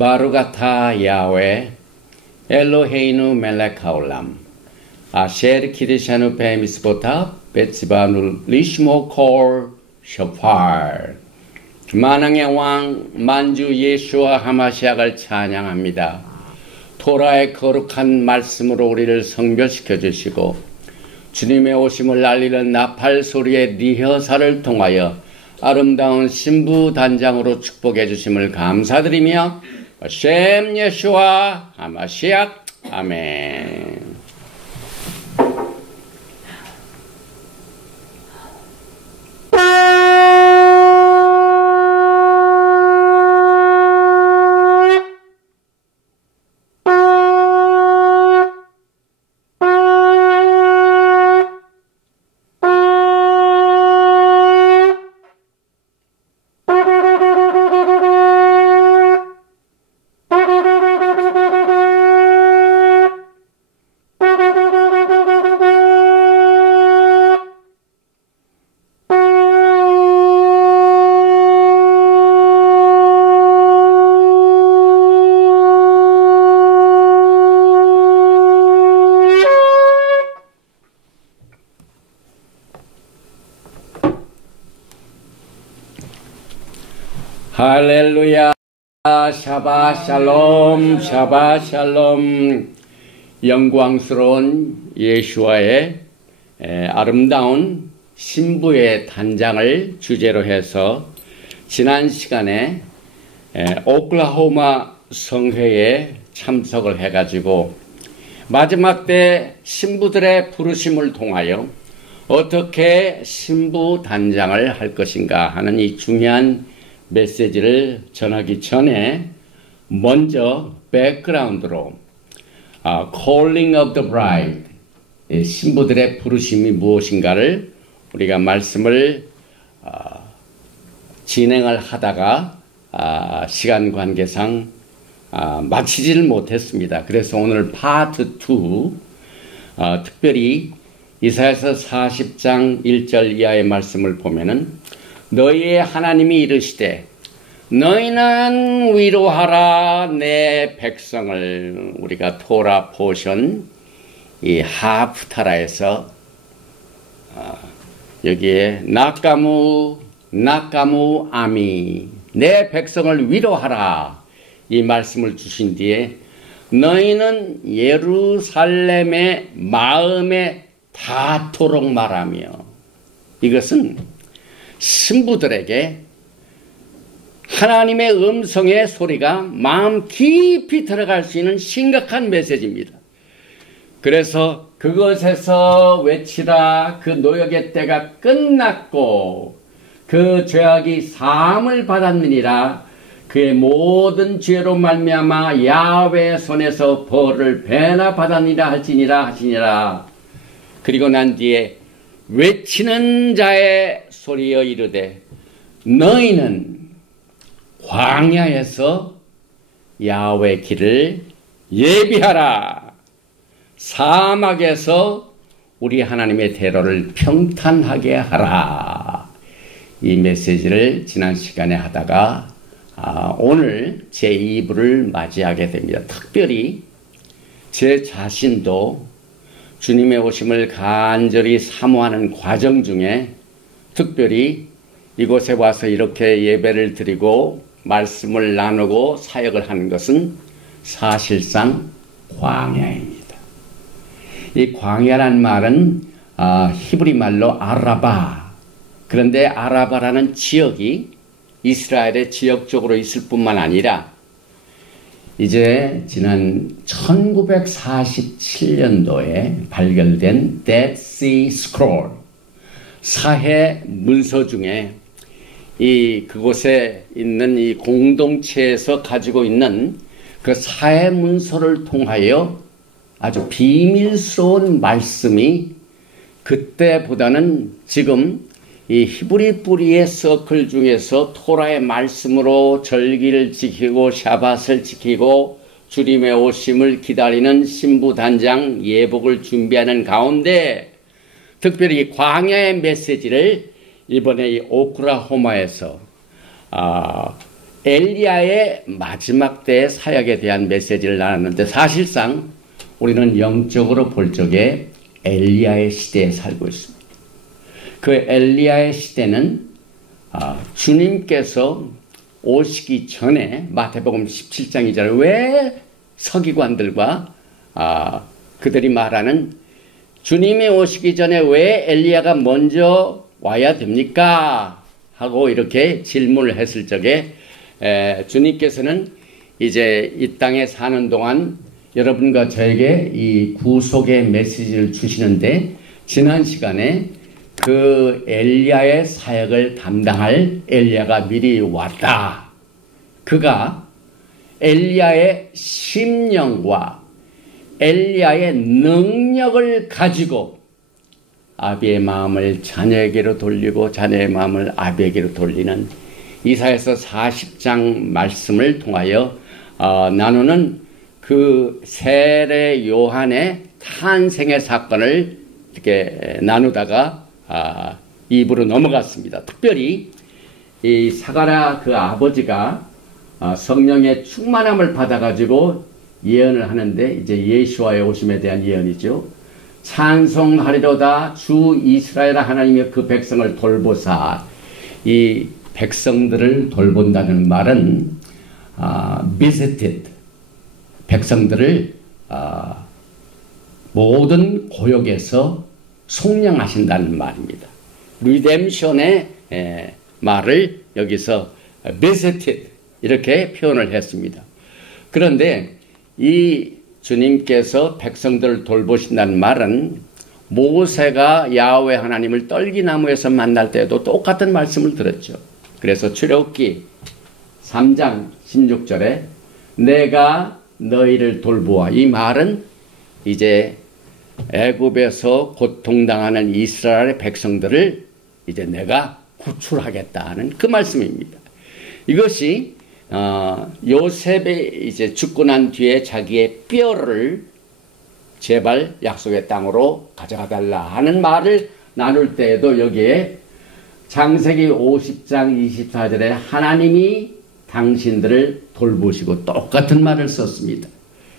바루가타 야훼 엘로헤이누 멜렉 하올람 아셰르 키드샤누 베미스보타 베츠바눌 리시모 콜 셔팔. 만왕의 왕 만주 예수와 하마시아를 찬양합니다. 토라의 거룩한 말씀으로 우리를 성결시켜 주시고 주님의 오심을 알리는 나팔 소리의 리허설을 통하여 아름다운 신부 단장으로 축복해 주심을 감사드리며 셴 예수와 하마시아 아멘. 할렐루야. 샤바 샬롬, 샤바 샬롬. 영광스러운 예수와의 아름다운 신부의 단장을 주제로 해서 지난 시간에 오클라호마 성회에 참석을 해가지고 마지막 때 신부들의 부르심을 통하여 어떻게 신부 단장을 할 것인가 하는 이 중요한 메시지를 전하기 전에 먼저 백그라운드로 Calling of the Bride, 신부들의 부르심이 무엇인가를 우리가 말씀을 진행을 하다가 시간 관계상 마치지를 못했습니다. 그래서 오늘 파트 2 특별히 이사야서 40장 1절 이하의 말씀을 보면은 너희의 하나님이 이르시되 너희는 위로하라 내 백성을. 우리가 토라 포션 이 하프타라에서 여기에 나까무 아미 내 백성을 위로하라 이 말씀을 주신 뒤에 너희는 예루살렘의 마음에 닿도록 말하며, 이것은 신부들에게 하나님의 음성의 소리가 마음 깊이 들어갈 수 있는 심각한 메시지입니다. 그래서 그것에서 외치라 그 노역의 때가 끝났고 그 죄악이 사함을 받았느니라 그의 모든 죄로 말미암아 야훼의 손에서 벌을 배나 받았느니라 할지니라 하시니라. 그리고 난 뒤에 외치는 자의 소리여 이르되 너희는 광야에서 야훼의 길을 예비하라. 사막에서 우리 하나님의 대로를 평탄하게 하라. 이 메시지를 지난 시간에 하다가 오늘 제2부를 맞이하게 됩니다. 특별히 제 자신도 주님의 오심을 간절히 사모하는 과정 중에 특별히 이곳에 와서 이렇게 예배를 드리고 말씀을 나누고 사역을 하는 것은 사실상 광야입니다. 이 광야란 말은 히브리 말로 아라바. 그런데 아라바라는 지역이 이스라엘의 지역적으로 있을 뿐만 아니라 이제 지난 1947년도에 발견된 Dead Sea Scroll 사해 문서 중에 그곳에 있는 이 공동체에서 가지고 있는 그 사해 문서를 통하여 아주 비밀스러운 말씀이 그때보다는 지금 이 히브리 뿌리의 서클 중에서 토라의 말씀으로 절기를 지키고 샤밧을 지키고 주님의 오심을 기다리는 신부 단장 예복을 준비하는 가운데 특별히 광야의 메시지를 이번에 이 오클라호마에서 엘리야의 마지막 때의 사역에 대한 메시지를 나눴는데 사실상 우리는 영적으로 볼 적에 엘리야의 시대에 살고 있습니다. 그 엘리야의 시대는 주님께서 오시기 전에 마태복음 17장 2절에 왜 서기관들과 그들이 말하는 주님이 오시기 전에 왜 엘리야가 먼저 와야 됩니까? 하고 이렇게 질문을 했을 적에 주님께서는 이제 이 땅에 사는 동안 여러분과 저에게 이 구속의 메시지를 주시는데 지난 시간에 그 엘리야의 사역을 담당할 엘리야가 미리 왔다. 그가 엘리야의 심령과 엘리야의 능력을 가지고 아비의 마음을 자녀에게로 돌리고 자녀의 마음을 아비에게로 돌리는 이사야서 40장 말씀을 통하여 나누는 그 세례 요한의 탄생의 사건을 이렇게 나누다가 입으로 넘어갔습니다. 특별히 이 사가랴 그 아버지가 성령의 충만함을 받아가지고 예언을 하는데 이제 예수와의 오심에 대한 예언이죠. 찬송하리로다 주 이스라엘 하나님의 그 백성을 돌보사. 이 백성들을 돌본다는 말은 visited 백성들을 모든 고역에서 속량하신다는 말입니다. 리뎀션의 말을 여기서 visited 이렇게 표현을 했습니다. 그런데 이 주님께서 백성들을 돌보신다는 말은 모세가 야훼 하나님을 떨기나무에서 만날 때도 똑같은 말씀을 들었죠. 그래서 출애굽기 3장 16절에 내가 너희를 돌보아. 이 말은 이제 애굽에서 고통당하는 이스라엘의 백성들을 이제 내가 구출하겠다 하는 그 말씀입니다. 이것이 요셉이 이제 죽고 난 뒤에 자기의 뼈를 제발 약속의 땅으로 가져가 달라 하는 말을 나눌 때에도 여기에 창세기 50장 24절에 하나님이 당신들을 돌보시고 똑같은 말을 썼습니다.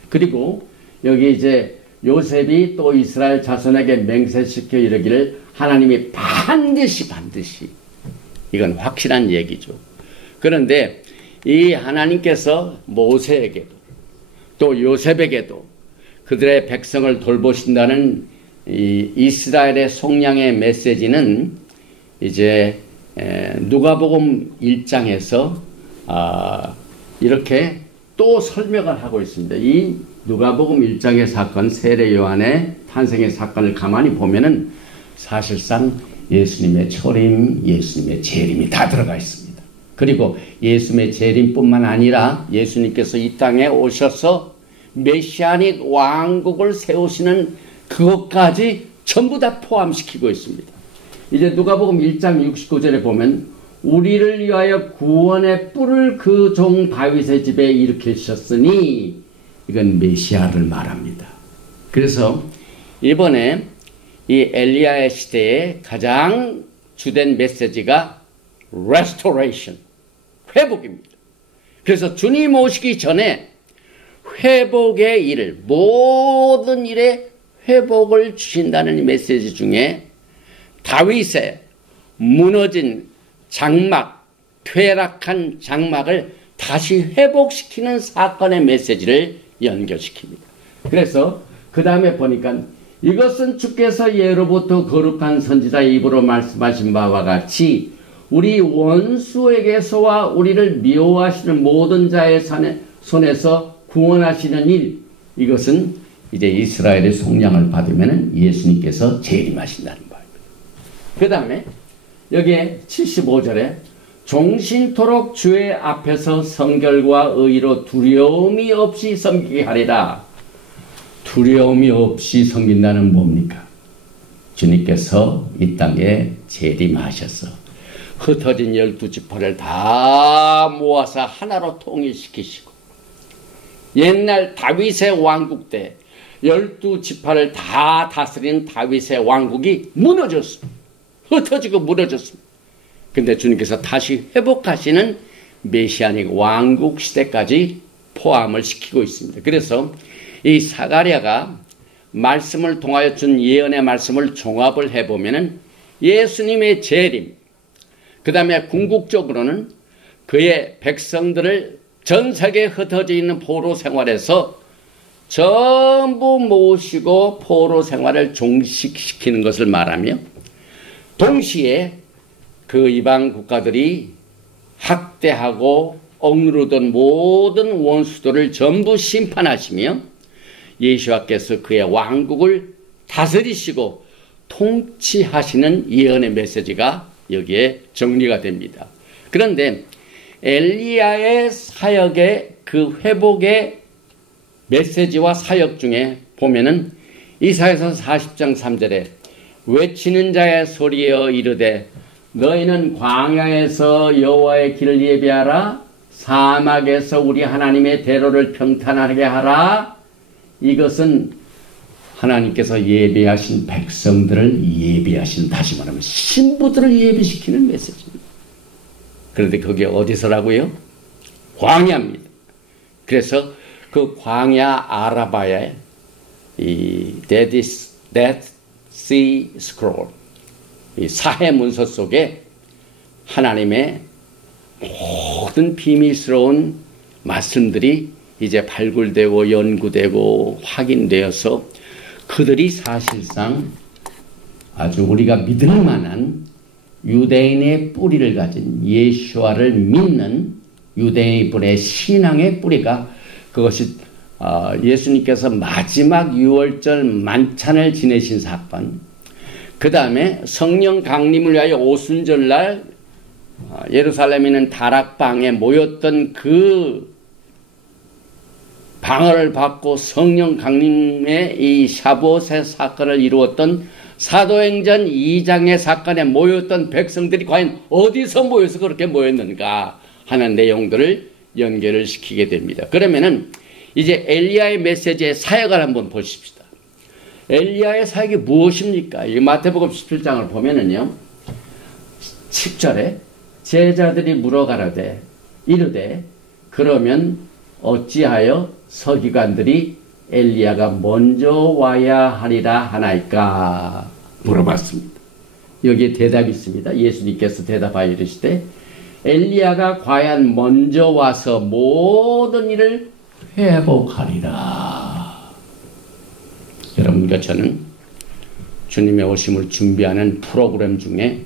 그리고 여기 이제 요셉이 또 이스라엘 자손에게 맹세시켜 이르기를 하나님이 반드시 이건 확실한 얘기죠. 그런데 이 하나님께서 모세에게도 또 요셉에게도 그들의 백성을 돌보신다는 이 이스라엘의 속량의 메시지는 이제 누가복음 1장에서 이렇게 또 설명을 하고 있습니다. 이 누가복음 1장의 사건 세례 요한의 탄생의 사건을 가만히 보면은 사실상 예수님의 초림, 예수님의 재림이 다 들어가 있습니다. 그리고 예수님의 재림뿐만 아니라 예수님께서 이 땅에 오셔서 메시아닉 왕국을 세우시는 그것까지 전부 다 포함시키고 있습니다. 이제 누가복음 1장 69절에 보면 우리를 위하여 구원의 뿔을 그 종 다윗의 집에 일으키셨으니 이건 메시아를 말합니다. 그래서 이번에 이 엘리야의 시대에 가장 주된 메시지가 restoration, 회복입니다. 그래서 주님 오시기 전에 회복의 일을, 모든 일에 회복을 주신다는 메시지 중에 다윗의 무너진 장막, 퇴락한 장막을 다시 회복시키는 사건의 메시지를 연결시킵니다. 그래서 그 다음에 보니까 이것은 주께서 예로부터 거룩한 선지자의 입으로 말씀하신 바와 같이 우리 원수에게서와 우리를 미워하시는 모든 자의 손에서 구원하시는 일, 이것은 이제 이스라엘의 속량을 받으면 예수님께서 재림하신다는 바입니다. 그 다음에 여기에 75절에 종신토록 주의 앞에서 성결과 의로 두려움이 없이 섬기게 하리라. 두려움이 없이 섬긴다는 뭡니까? 주님께서 이 땅에 재림하셔서 흩어진 12지파를 다 모아서 하나로 통일시키시고 옛날 다윗의 왕국 때 12지파를 다 다스린 다윗의 왕국이 무너졌습니다. 흩어지고 무너졌습니다. 근데 주님께서 다시 회복하시는 메시아닉 왕국 시대까지 포함을 시키고 있습니다. 그래서 이 사가랴가 말씀을 통하여 준 예언의 말씀을 종합을 해보면은 예수님의 재림, 그 다음에 궁극적으로는 그의 백성들을 전 세계에 흩어져 있는 포로 생활에서 전부 모시고 포로 생활을 종식시키는 것을 말하며, 동시에 그 이방 국가들이 학대하고 억누르던 모든 원수들을 전부 심판하시며 예수와께서 그의 왕국을 다스리시고 통치하시는 예언의 메시지가 여기에 정리가 됩니다. 그런데 엘리야의 사역의 그 회복의 메시지와 사역 중에 보면은 이사야서 40장 3절에 외치는 자의 소리여 이르되 너희는 광야에서 여호와의 길을 예비하라, 사막에서 우리 하나님의 대로를 평탄하게 하라. 이것은 하나님께서 예비하신 백성들을 예비하신, 다시 말하면 신부들을 예비시키는 메시지입니다. 그런데 그게 어디서라고요? 광야입니다. 그래서 그 광야 아라바의 이 Dead Sea Scroll, 이 사해 문서 속에 하나님의 모든 비밀스러운 말씀들이 이제 발굴되고 연구되고 확인되어서 그들이 사실상 아주 우리가 믿을 만한 유대인의 뿌리를 가진 예수와를 믿는 유대인의 신앙의 뿌리가, 그것이 예수님께서 마지막 유월절 만찬을 지내신 사건, 그 다음에 성령 강림을 위하여 오순절날 예루살렘에 있는 다락방에 모였던 그 방언을 받고 성령 강림의 이 샤보셋 사건을 이루었던 사도행전 2장의 사건에 모였던 백성들이 과연 어디서 모여서 그렇게 모였는가 하는 내용들을 연결을 시키게 됩니다. 그러면은 이제 엘리야의 메시지의 사역을 한번 보십시다. 엘리야의 사역이 무엇입니까? 이 마태복음 17장을 보면은요, 10절에 제자들이 물어가라되 이르되 그러면 어찌하여 서기관들이 엘리야가 먼저 와야 하리라 하나이까 물어봤습니다. 여기에 대답이 있습니다. 예수님께서 대답하여 이르시되 엘리야가 과연 먼저 와서 모든 일을 회복하리라. 여러분과 저는 주님의 오심을 준비하는 프로그램 중에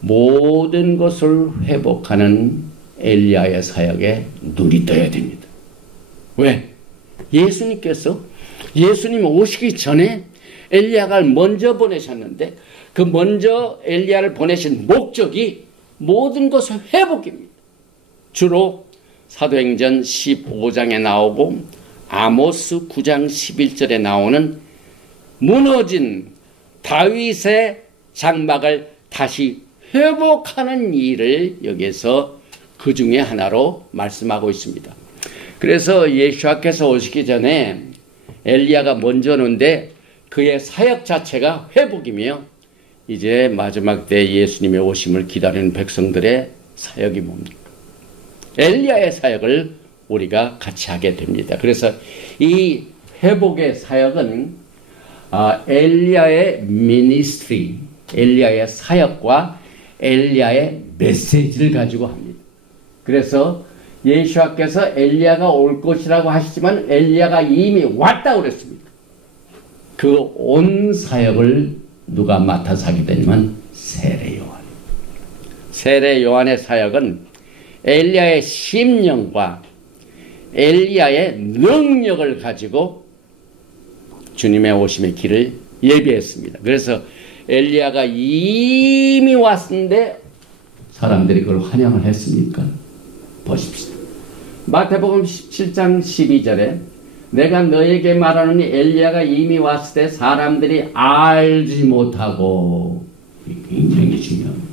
모든 것을 회복하는 엘리야의 사역에 눈이 떠야 됩니다. 왜? 예수님 오시기 전에 엘리야가 먼저 보내셨는데 그 먼저 엘리야를 보내신 목적이 모든 것의 회복입니다. 주로 사도행전 15장에 나오고 아모스 9장 11절에 나오는 무너진 다윗의 장막을 다시 회복하는 일을 여기서 그 중에 하나로 말씀하고 있습니다. 그래서 예수께서 오시기 전에 엘리야가 먼저 오는데 그의 사역 자체가 회복이며, 이제 마지막 때 예수님의 오심을 기다리는 백성들의 사역이 뭡니까? 엘리야의 사역을 우리가 같이 하게 됩니다. 그래서 이 회복의 사역은 엘리야의 미니스트리, 엘리야의 사역과 엘리야의 메시지를 가지고 합니다. 그래서 예수께서 엘리야가 올 것이라고 하시지만 엘리야가 이미 왔다고 그랬습니다. 그 온 사역을 누가 맡아서 하게 되냐면 세례 요한. 세례 요한의 사역은 엘리야의 심령과 엘리야의 능력을 가지고 주님의 오심의 길을 예비했습니다. 그래서 엘리야가 이미 왔는데 사람들이 그걸 환영을 했습니까? 보십시오. 마태복음 17장 12절에 내가 너에게 말하노니 엘리야가 이미 왔을 때 사람들이 알지 못하고, 굉장히 중요합니다.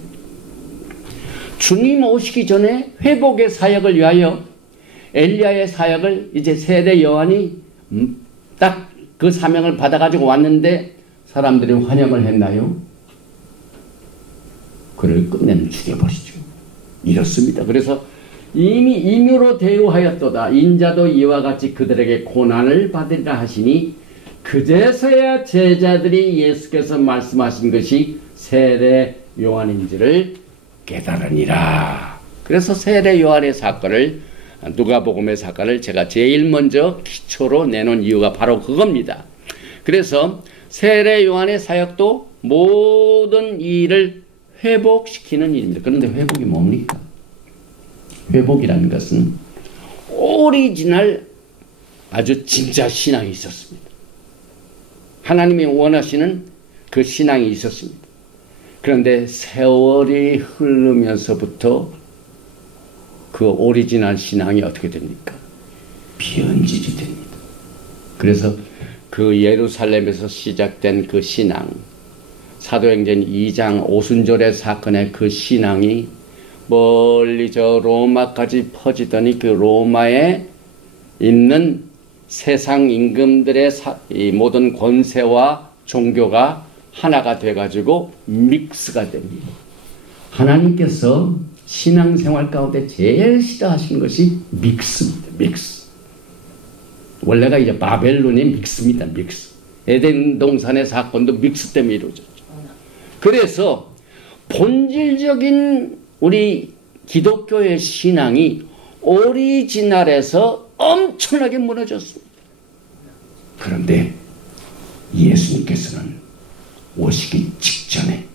주님 오시기 전에 회복의 사역을 위하여 엘리야의 사역을 이제 세례 요한이 딱 그 사명을 받아가지고 왔는데 사람들이 환영을 했나요? 그를 끝내는 죽여버리죠. 이렇습니다. 그래서 이미 임의로 대우하였도다. 인자도 이와 같이 그들에게 고난을 받으리라 하시니 그제서야 제자들이 예수께서 말씀하신 것이 세례 요한인지를 깨달으니라. 그래서 세례 요한의 사건을, 누가복음의 사건을 제가 제일 먼저 기초로 내놓은 이유가 바로 그겁니다. 그래서 세례 요한의 사역도 모든 일을 회복시키는 일입니다. 그런데 회복이 뭡니까? 회복이라는 것은 오리지널 아주 진짜 신앙이 있었습니다. 하나님이 원하시는 그 신앙이 있었습니다. 그런데 세월이 흐르면서부터 그 오리지널 신앙이 어떻게 됩니까? 변질이 됩니다. 그래서 그 예루살렘에서 시작된 그 신앙, 사도행전 2장 오순절의 사건의 그 신앙이 멀리 저 로마까지 퍼지더니 그 로마에 있는 세상 임금들의 이 모든 권세와 종교가 하나가 돼가지고 믹스가 됩니다. 하나님께서 신앙생활 가운데 제일 싫어하시는 것이 믹스입니다. 믹스. 원래가 이제 바벨론의 믹스입니다. 믹스. 에덴 동산의 사건도 믹스 때문에 이루어졌죠. 그래서 본질적인 우리 기독교의 신앙이 오리지널에서 엄청나게 무너졌습니다. 그런데 예수님께서는 오시기 직전에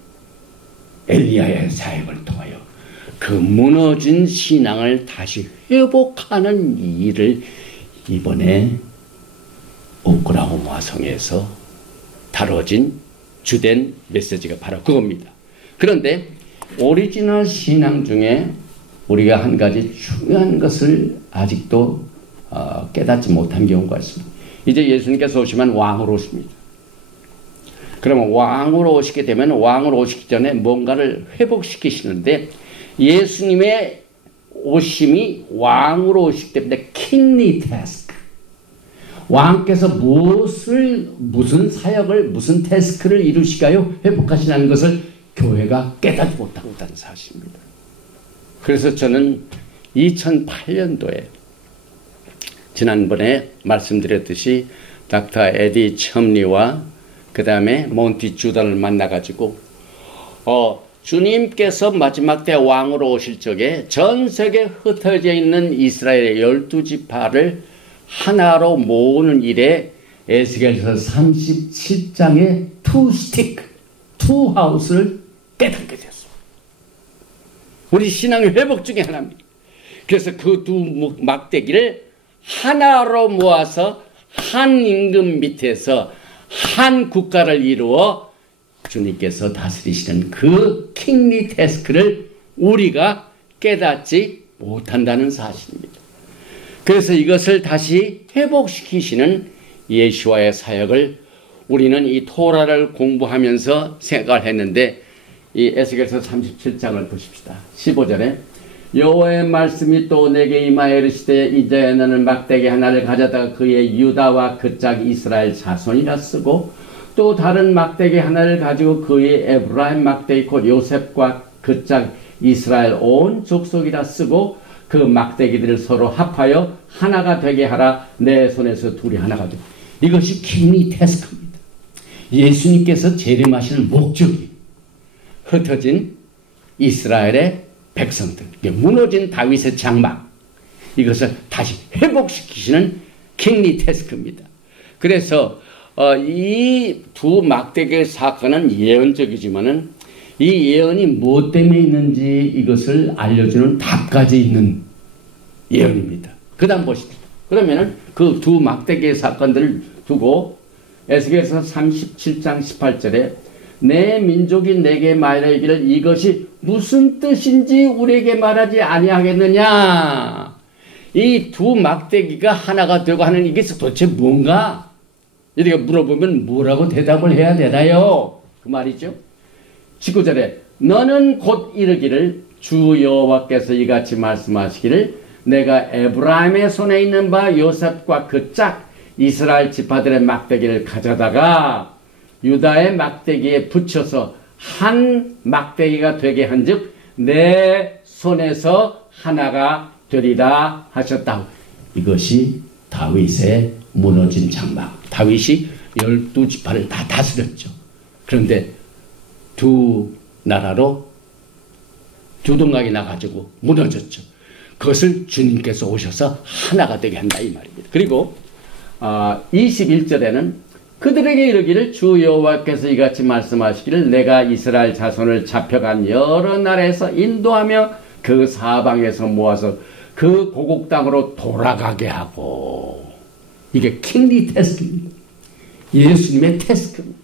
엘리야의 사역을 통하여 그 무너진 신앙을 다시 회복하는 일을 이번에 오클라호마 성에서 다뤄진 주된 메시지가 바로 그겁니다. 그런데 오리지널 신앙 중에 우리가 한 가지 중요한 것을 아직도 깨닫지 못한 경우가 있습니다. 이제 예수님께서 오시면 왕으로 오십니다. 그러면 왕으로 오시게 되면 왕으로 오시기 전에 뭔가를 회복시키시는데 예수님의 오심이 왕으로 오시기 때문에 킹리 태스크, 왕께서 무슨 사역을, 무슨 태스크를 이루시가요? 회복하시라는 것을 교회가 깨닫지 못하고 있다는 사실입니다. 그래서 저는 2008년도에 지난번에 말씀드렸듯이 닥터 에디 첨리와 그 다음에 몬티 주다를 만나가지고 주님께서 마지막 때 왕으로 오실 적에 전 세계에 흩어져 있는 이스라엘의 12지파를 하나로 모으는 일에 에스겔서 37장의 투 하우스를 깨닫게 되었습니다. 우리 신앙의 회복 중에 하나입니다. 그래서 그 두 막대기를 하나로 모아서 한 임금 밑에서 한 국가를 이루어 주님께서 다스리시는 그 킹리 태스크를 우리가 깨닫지 못한다는 사실입니다. 그래서 이것을 다시 회복시키시는 예수와의 사역을 우리는 이 토라를 공부하면서 생각을 했는데 이 에스겔서 37장을 보십시다. 15절에 여호와의 말씀이 또 내게 임하여 이르시되 이제 너는 막대기 하나를 가져다가 그의 유다와 그 짝 이스라엘 자손이라 쓰고 또 다른 막대기 하나를 가지고 그의 에브라임 막대기 곧 요셉과 그 짝 이스라엘 온 족속이라 쓰고 그 막대기들을 서로 합하여 하나가 되게 하라. 내 손에서 둘이 하나가 되고. 이것이 킹리 태스크입니다. 예수님께서 재림하시는 목적이 흩어진 이스라엘의 백성들, 무너진 다윗의 장막, 이것을 다시 회복시키시는 킹리 태스크입니다. 그래서 이 두 막대기 사건은 예언적이지만은 이 예언이 무엇 때문에 있는지 이것을 알려주는 답까지 있는 예언입니다. 그 다음 보십시오. 그러면은 그 두 막대기의 사건들을 두고 에스겔서 37장 18절에 내 민족이 내게 말하기를 이것이 무슨 뜻인지 우리에게 말하지 아니하겠느냐. 이 두 막대기가 하나가 되고 하는 이게 도대체 뭔가? 이렇게 물어보면 뭐라고 대답을 해야 되나요? 그 말이죠. 19절에 너는 곧 이르기를 주 여호와께서 이같이 말씀하시기를 내가 에브라임의 손에 있는 바 요셉과 그 짝 이스라엘 지파들의 막대기를 가져다가 유다의 막대기에 붙여서 한 막대기가 되게 한즉 내 손에서 하나가 되리라 하셨다. 이것이 다윗의 무너진 장막. 다윗이 12지파를 다 다스렸죠. 그런데 두 나라로 두동강이 나가지고 무너졌죠. 그것을 주님께서 오셔서 하나가 되게 한다 이 말입니다. 그리고 21절에는 그들에게 이르기를 주 여호와께서 이같이 말씀하시기를 내가 이스라엘 자손을 잡혀간 여러 나라에서 인도하며 그 사방에서 모아서 그 고국 땅으로 돌아가게 하고, 이게 킹리 태스크입니다. 예수님의 태스크입니다.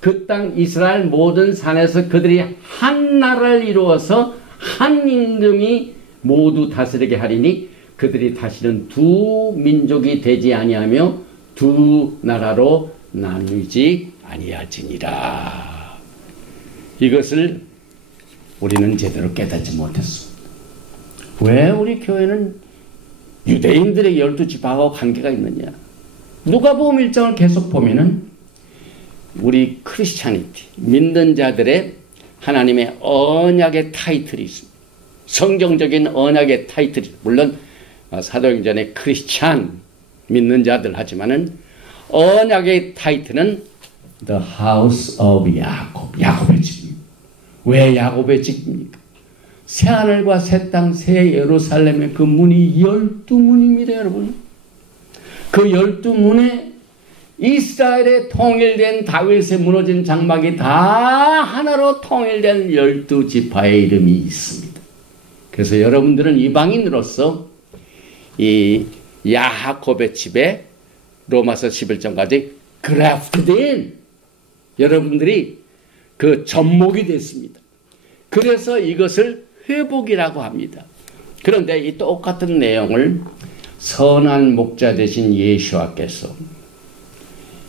그 땅 이스라엘 모든 산에서 그들이 한 나라를 이루어서 한 임금이 모두 다스리게 하리니 그들이 다시는 두 민족이 되지 아니하며 두 나라로 나누지 아니할지니라. 이것을 우리는 제대로 깨닫지 못했습니다. 왜 우리 교회는 유대인들의 12지파하고 관계가 있느냐? 누가복음 1장을 계속 보면은 우리 크리스찬이티, 믿는 자들의 하나님의 언약의 타이틀이 있습니다. 성경적인 언약의 타이틀이, 물론 사도행전의 크리스찬, 믿는 자들 하지만은 언약의 타이틀은 The House of Jacob, 야곱의 집입니다. 왜 야곱의 집입니까? 새하늘과 새 땅, 새 예루살렘의 그 문이 12문입니다, 여러분. 그 12문에 이스라엘의 통일된 다윗의 무너진 장막이 다 하나로 통일된 12지파의 이름이 있습니다. 그래서 여러분들은 이방인으로서 이 야곱의 집에 로마서 11장까지 그래프트된 여러분들이 그 접목이 됐습니다. 그래서 이것을 회복이라고 합니다. 그런데 이 똑같은 내용을 선한 목자 되신 예수와께서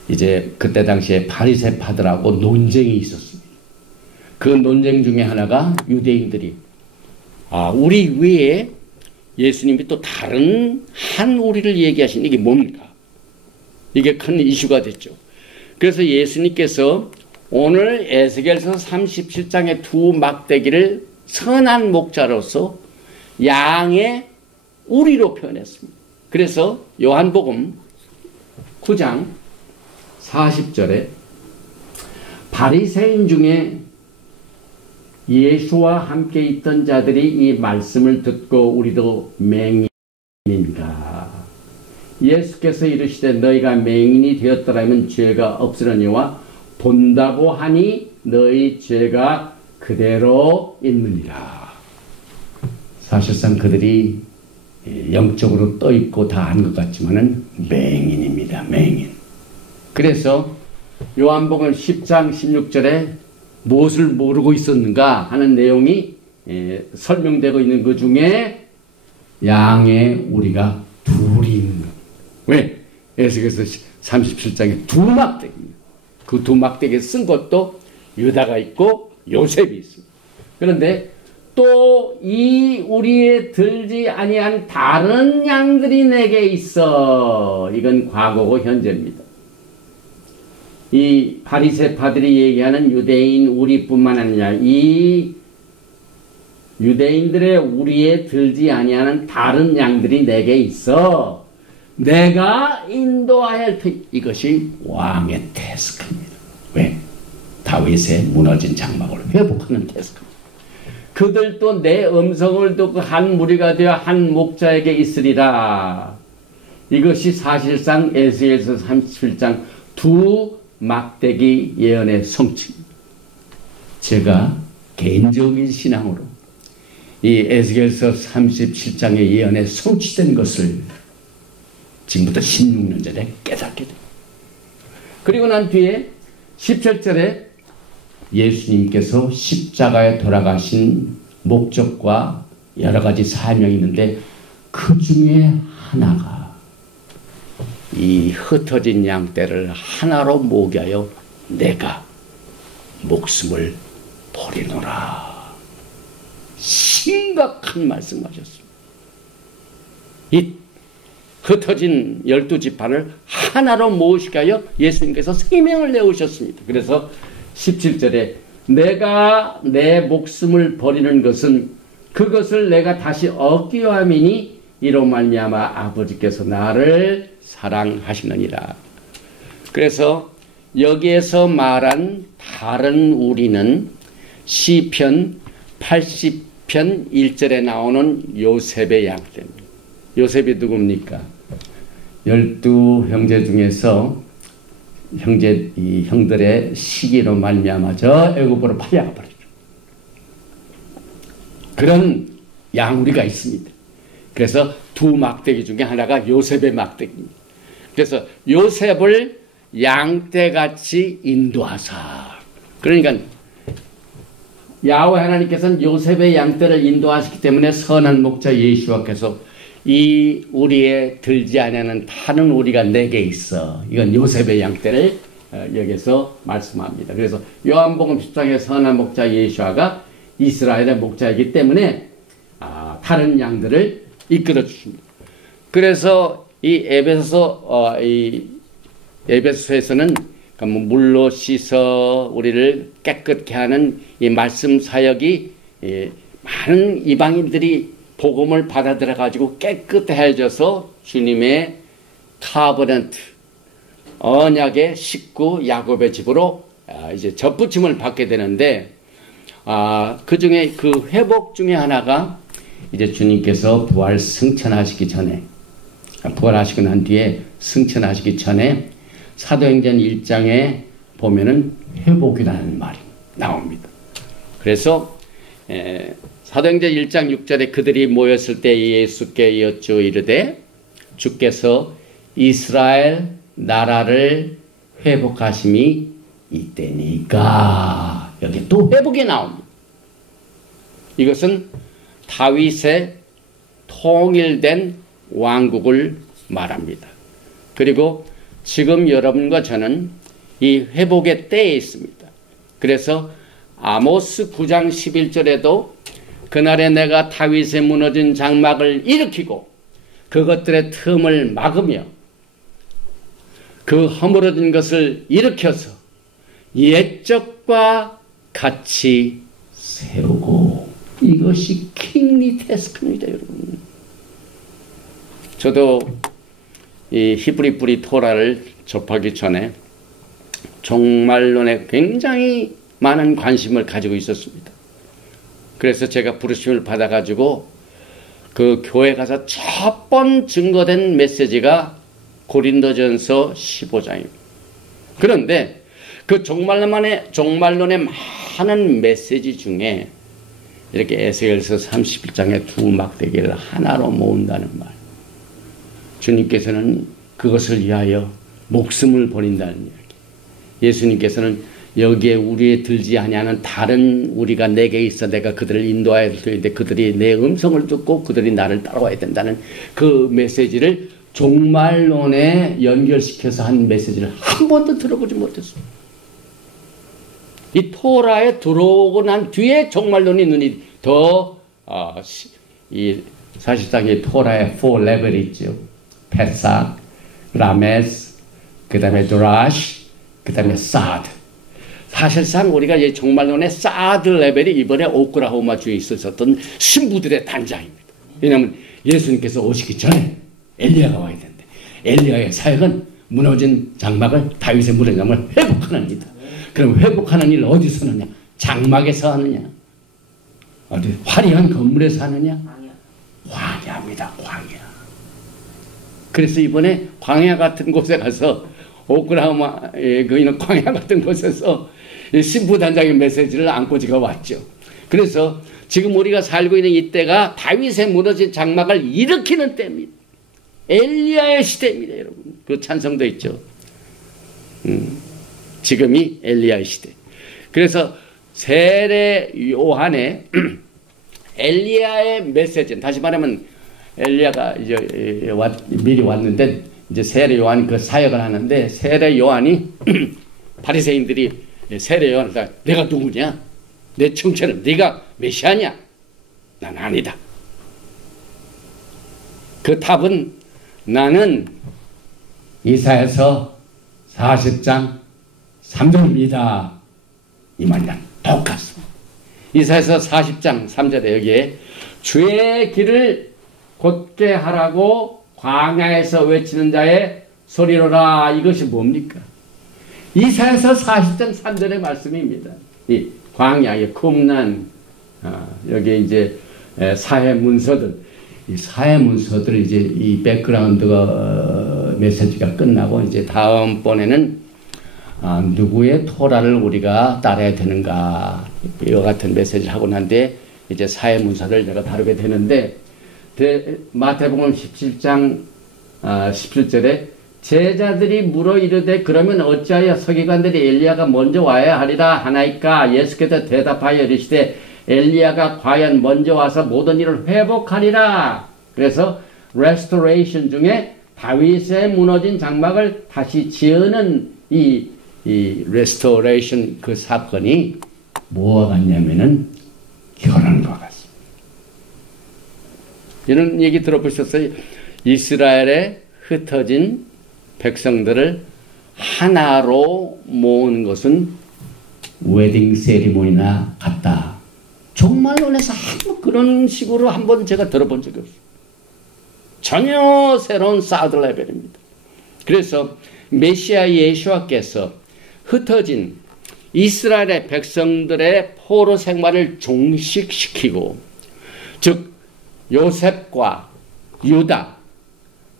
이제 그때 당시에 바리새파들하고 논쟁이 있었습니다. 그 논쟁 중에 하나가 유대인들이 우리 외에 예수님이 또 다른 한 우리를 얘기하신 이게 뭡니까? 이게 큰 이슈가 됐죠. 그래서 예수님께서 오늘 에스겔서 37장의 두 막대기를 선한 목자로서 양의 우리로 표현했습니다. 그래서 요한복음 9장 40절에 바리새인 중에 예수와 함께 있던 자들이 이 말씀을 듣고 우리도 맹인인가? 예수께서 이르시되 너희가 맹인이 되었더라면 죄가 없으려니와 본다고 하니 너희 죄가 그대로 있느니라. 사실상 그들이 영적으로 떠있고 다 한 것 같지만은 맹인입니다. 맹인. 그래서 요한복음 10장 16절에 무엇을 모르고 있었는가 하는 내용이 설명되고 있는 그 중에 양의 우리가 둘이 있는 것. 왜? 에스겔서 37장에 두 막대기입니다. 그 두 막대기에 쓴 것도 유다가 있고 요셉이 있습니다. 그런데 또 이 우리에 들지 아니한 다른 양들이 내게 있어. 이건 과거고 현재입니다. 이 바리새파들이 얘기하는 유대인 우리뿐만 아니라 이 유대인들의 우리에 들지 아니하는 다른 양들이 내게 있어. 내가 인도하여 이것이 왕의 태스크입니다. 왜? 다윗의 무너진 장막을 회복하는 태스크입니다. 그들도 내 음성을 듣고 한 무리가 되어 한 목자에게 있으리라. 이것이 사실상 에스겔서 37장 두 막대기 예언의 성취입니다. 제가 개인적인 신앙으로 이 에스겔서 37장의 예언에 성취된 것을 지금부터 16년 전에 깨닫게 됩니다. 그리고 난 뒤에 17절에 예수님께서 십자가에 돌아가신 목적과 여러 가지 사명이 있는데 그 중에 하나가 이 흩어진 양떼를 하나로 모으게 하여 내가 목숨을 버리노라. 심각한 말씀하셨습니다. 이 흩어진 12지파를 하나로 모으시게 하여 예수님께서 생명을 내오셨습니다. 그래서 17절에 내가 내 목숨을 버리는 것은 그것을 내가 다시 얻기 위함이니 이로 말미암아 아버지께서 나를 사랑하시느니라. 그래서 여기에서 말한 다른 우리는 시편 80편 1절에 나오는 요셉의 양떼입니다. 요셉이 누굽니까? 12 형제 중에서 이 형들의 시기로 말미암아 저 애굽으로 팔려가 버리죠. 그런 양우리가 있습니다. 그래서 두 막대기 중에 하나가 요셉의 막대기입니다. 그래서 요셉을 양떼같이 인도하사. 그러니까 야훼 하나님께서는 요셉의 양떼를 인도하시기 때문에 선한 목자 예수와께서 이 우리에 들지 아니하는 타는 우리가 내게 있어. 이건 요셉의 양떼를 여기서 말씀합니다. 그래서 요한복음 10장의 선한 목자 예수아가 이스라엘의 목자이기 때문에 다른 양들을 이끌어 주십니다. 그래서 이 에베소서에서는 물로 씻어 우리를 깨끗게 하는 이 말씀 사역이 많은 이방인들이 복음을 받아들여 가지고 깨끗해져서 주님의 카버넌트 언약의 식구 야곱의 집으로 이제 접붙임을 받게 되는데 그 중에 그 회복 중에 하나가 이제 주님께서 부활 승천하시기 전에 부활하시고 난 뒤에 승천하시기 전에 사도행전 1장에 보면은 회복이라는 말이 나옵니다. 그래서 사도행전 1장 6절에 그들이 모였을 때 예수께 여쭈어 이르되 주께서 이스라엘 나라를 회복하심이 이때니까. 여기 또 회복이 나옵니다. 이것은 다윗의 통일된 왕국을 말합니다. 그리고 지금 여러분과 저는 이 회복의 때에 있습니다. 그래서 아모스 9장 11절에도 그날에 내가 다윗의 무너진 장막을 일으키고 그것들의 틈을 막으며 그 허물어진 것을 일으켜서 옛적과 같이 세우고. 이것이 킹리 태스크입니다, 여러분. 저도 이 히브리 뿌리 토라를 접하기 전에 종말론에 굉장히 많은 관심을 가지고 있었습니다. 그래서 제가 부르심을 받아가지고 그 교회 가서 첫 번 증거된 메시지가 고린도전서 15장입니다. 그런데 그 종말론의 많은 메시지 중에 이렇게 에스겔서 31장의 두 막대기를 하나로 모은다는 말. 주님께서는 그것을 위하여 목숨을 버린다는 이야기. 예수님께서는 여기에 우리에 들지 아니하는 다른 우리가 내게 있어 내가 그들을 인도하여 되는데 그들이 내 음성을 듣고 그들이 나를 따라와야 된다는 그 메시지를 종말론에 연결시켜서 한 메시지를 한 번도 들어보지 못했습니다. 이 토라에 들어오고 난 뒤에 종말론이 눈이 이 사실상 이 토라의 4 레벨이 있죠. 페삭, 라메스, 그 다음에 도라시, 그 다음에 사드. 사실상 우리가 이 종말론의 사드 레벨이 이번에 오클라호마 주에 있었던 신부들의 단장입니다. 왜냐하면 예수님께서 오시기 전에 엘리야가 와야 되는데 엘리야의 사역은 무너진 장막을 다윗의 무너진 장막을 회복하는 일이다. 그럼 회복하는 일 어디서 하느냐? 장막에서 하느냐? 어디 화려한 건물에서 하느냐? 광야입니다. 광야. 그래서 이번에 광야 같은 곳에 가서 오클라호마에 있는 광야 같은 곳에서 신부 단장의 메시지를 안고 제가 왔죠. 그래서 지금 우리가 살고 있는 이때가 다윗의 무너진 장막을 일으키는 때입니다. 엘리야의 시대입니다, 여러분. 그 찬성도 있죠. 지금이 엘리야의 시대. 그래서 세례 요한의 엘리야의 메시지는 다시 말하면 엘리야가 이제 미리 왔는데 이제 세례 요한이 그 사역을 하는데 세례 요한이 바리새인들이 세례 요한을 내가 누구냐? 내 청체는 네가 메시아냐? 난 아니다. 그 답은 나는 이사야서 40장 3절입니다. 이 말이랑 똑같습니다. 이사야서 40장 3절에 여기에 주의 길을 곧게 하라고 광야에서 외치는 자의 소리로라. 이것이 뭡니까? 이사야서 40장 3절의 말씀입니다. 이 광야의 쿰난 여기 이제 사회 문서들, 이 사회 문서들 이제 이 백그라운드가 메시지가 끝나고 이제 다음번에는 누구의 토라를 우리가 따라야 되는가 이와 같은 메시지를 하고 난 뒤에 이제 사회 문서를 내가 다루게 되는데 마태복음 17장 17절에 제자들이 물어 이르되 그러면 어찌하여 서기관들이 엘리야가 먼저 와야 하리라 하나이까? 예수께서 대답하여 이르시되 엘리야가 과연 먼저 와서 모든 일을 회복하리라. 그래서 restoration 중에 다윗의 무너진 장막을 다시 지으는 이 restoration 그 사건이 뭐와 같냐면은 결혼과 같습니다. 이런 얘기 들어보셨어요? 이스라엘에 흩어진 백성들을 하나로 모은 것은 웨딩 세리머니나 같다. 종말론에서 한번 그런 식으로 한번 제가 들어본 적이 없어요. 전혀 새로운 사드 레벨입니다. 그래서 메시아 예수와께서 흩어진 이스라엘의 백성들의 포로 생활을 종식시키고, 즉 요셉과 유다,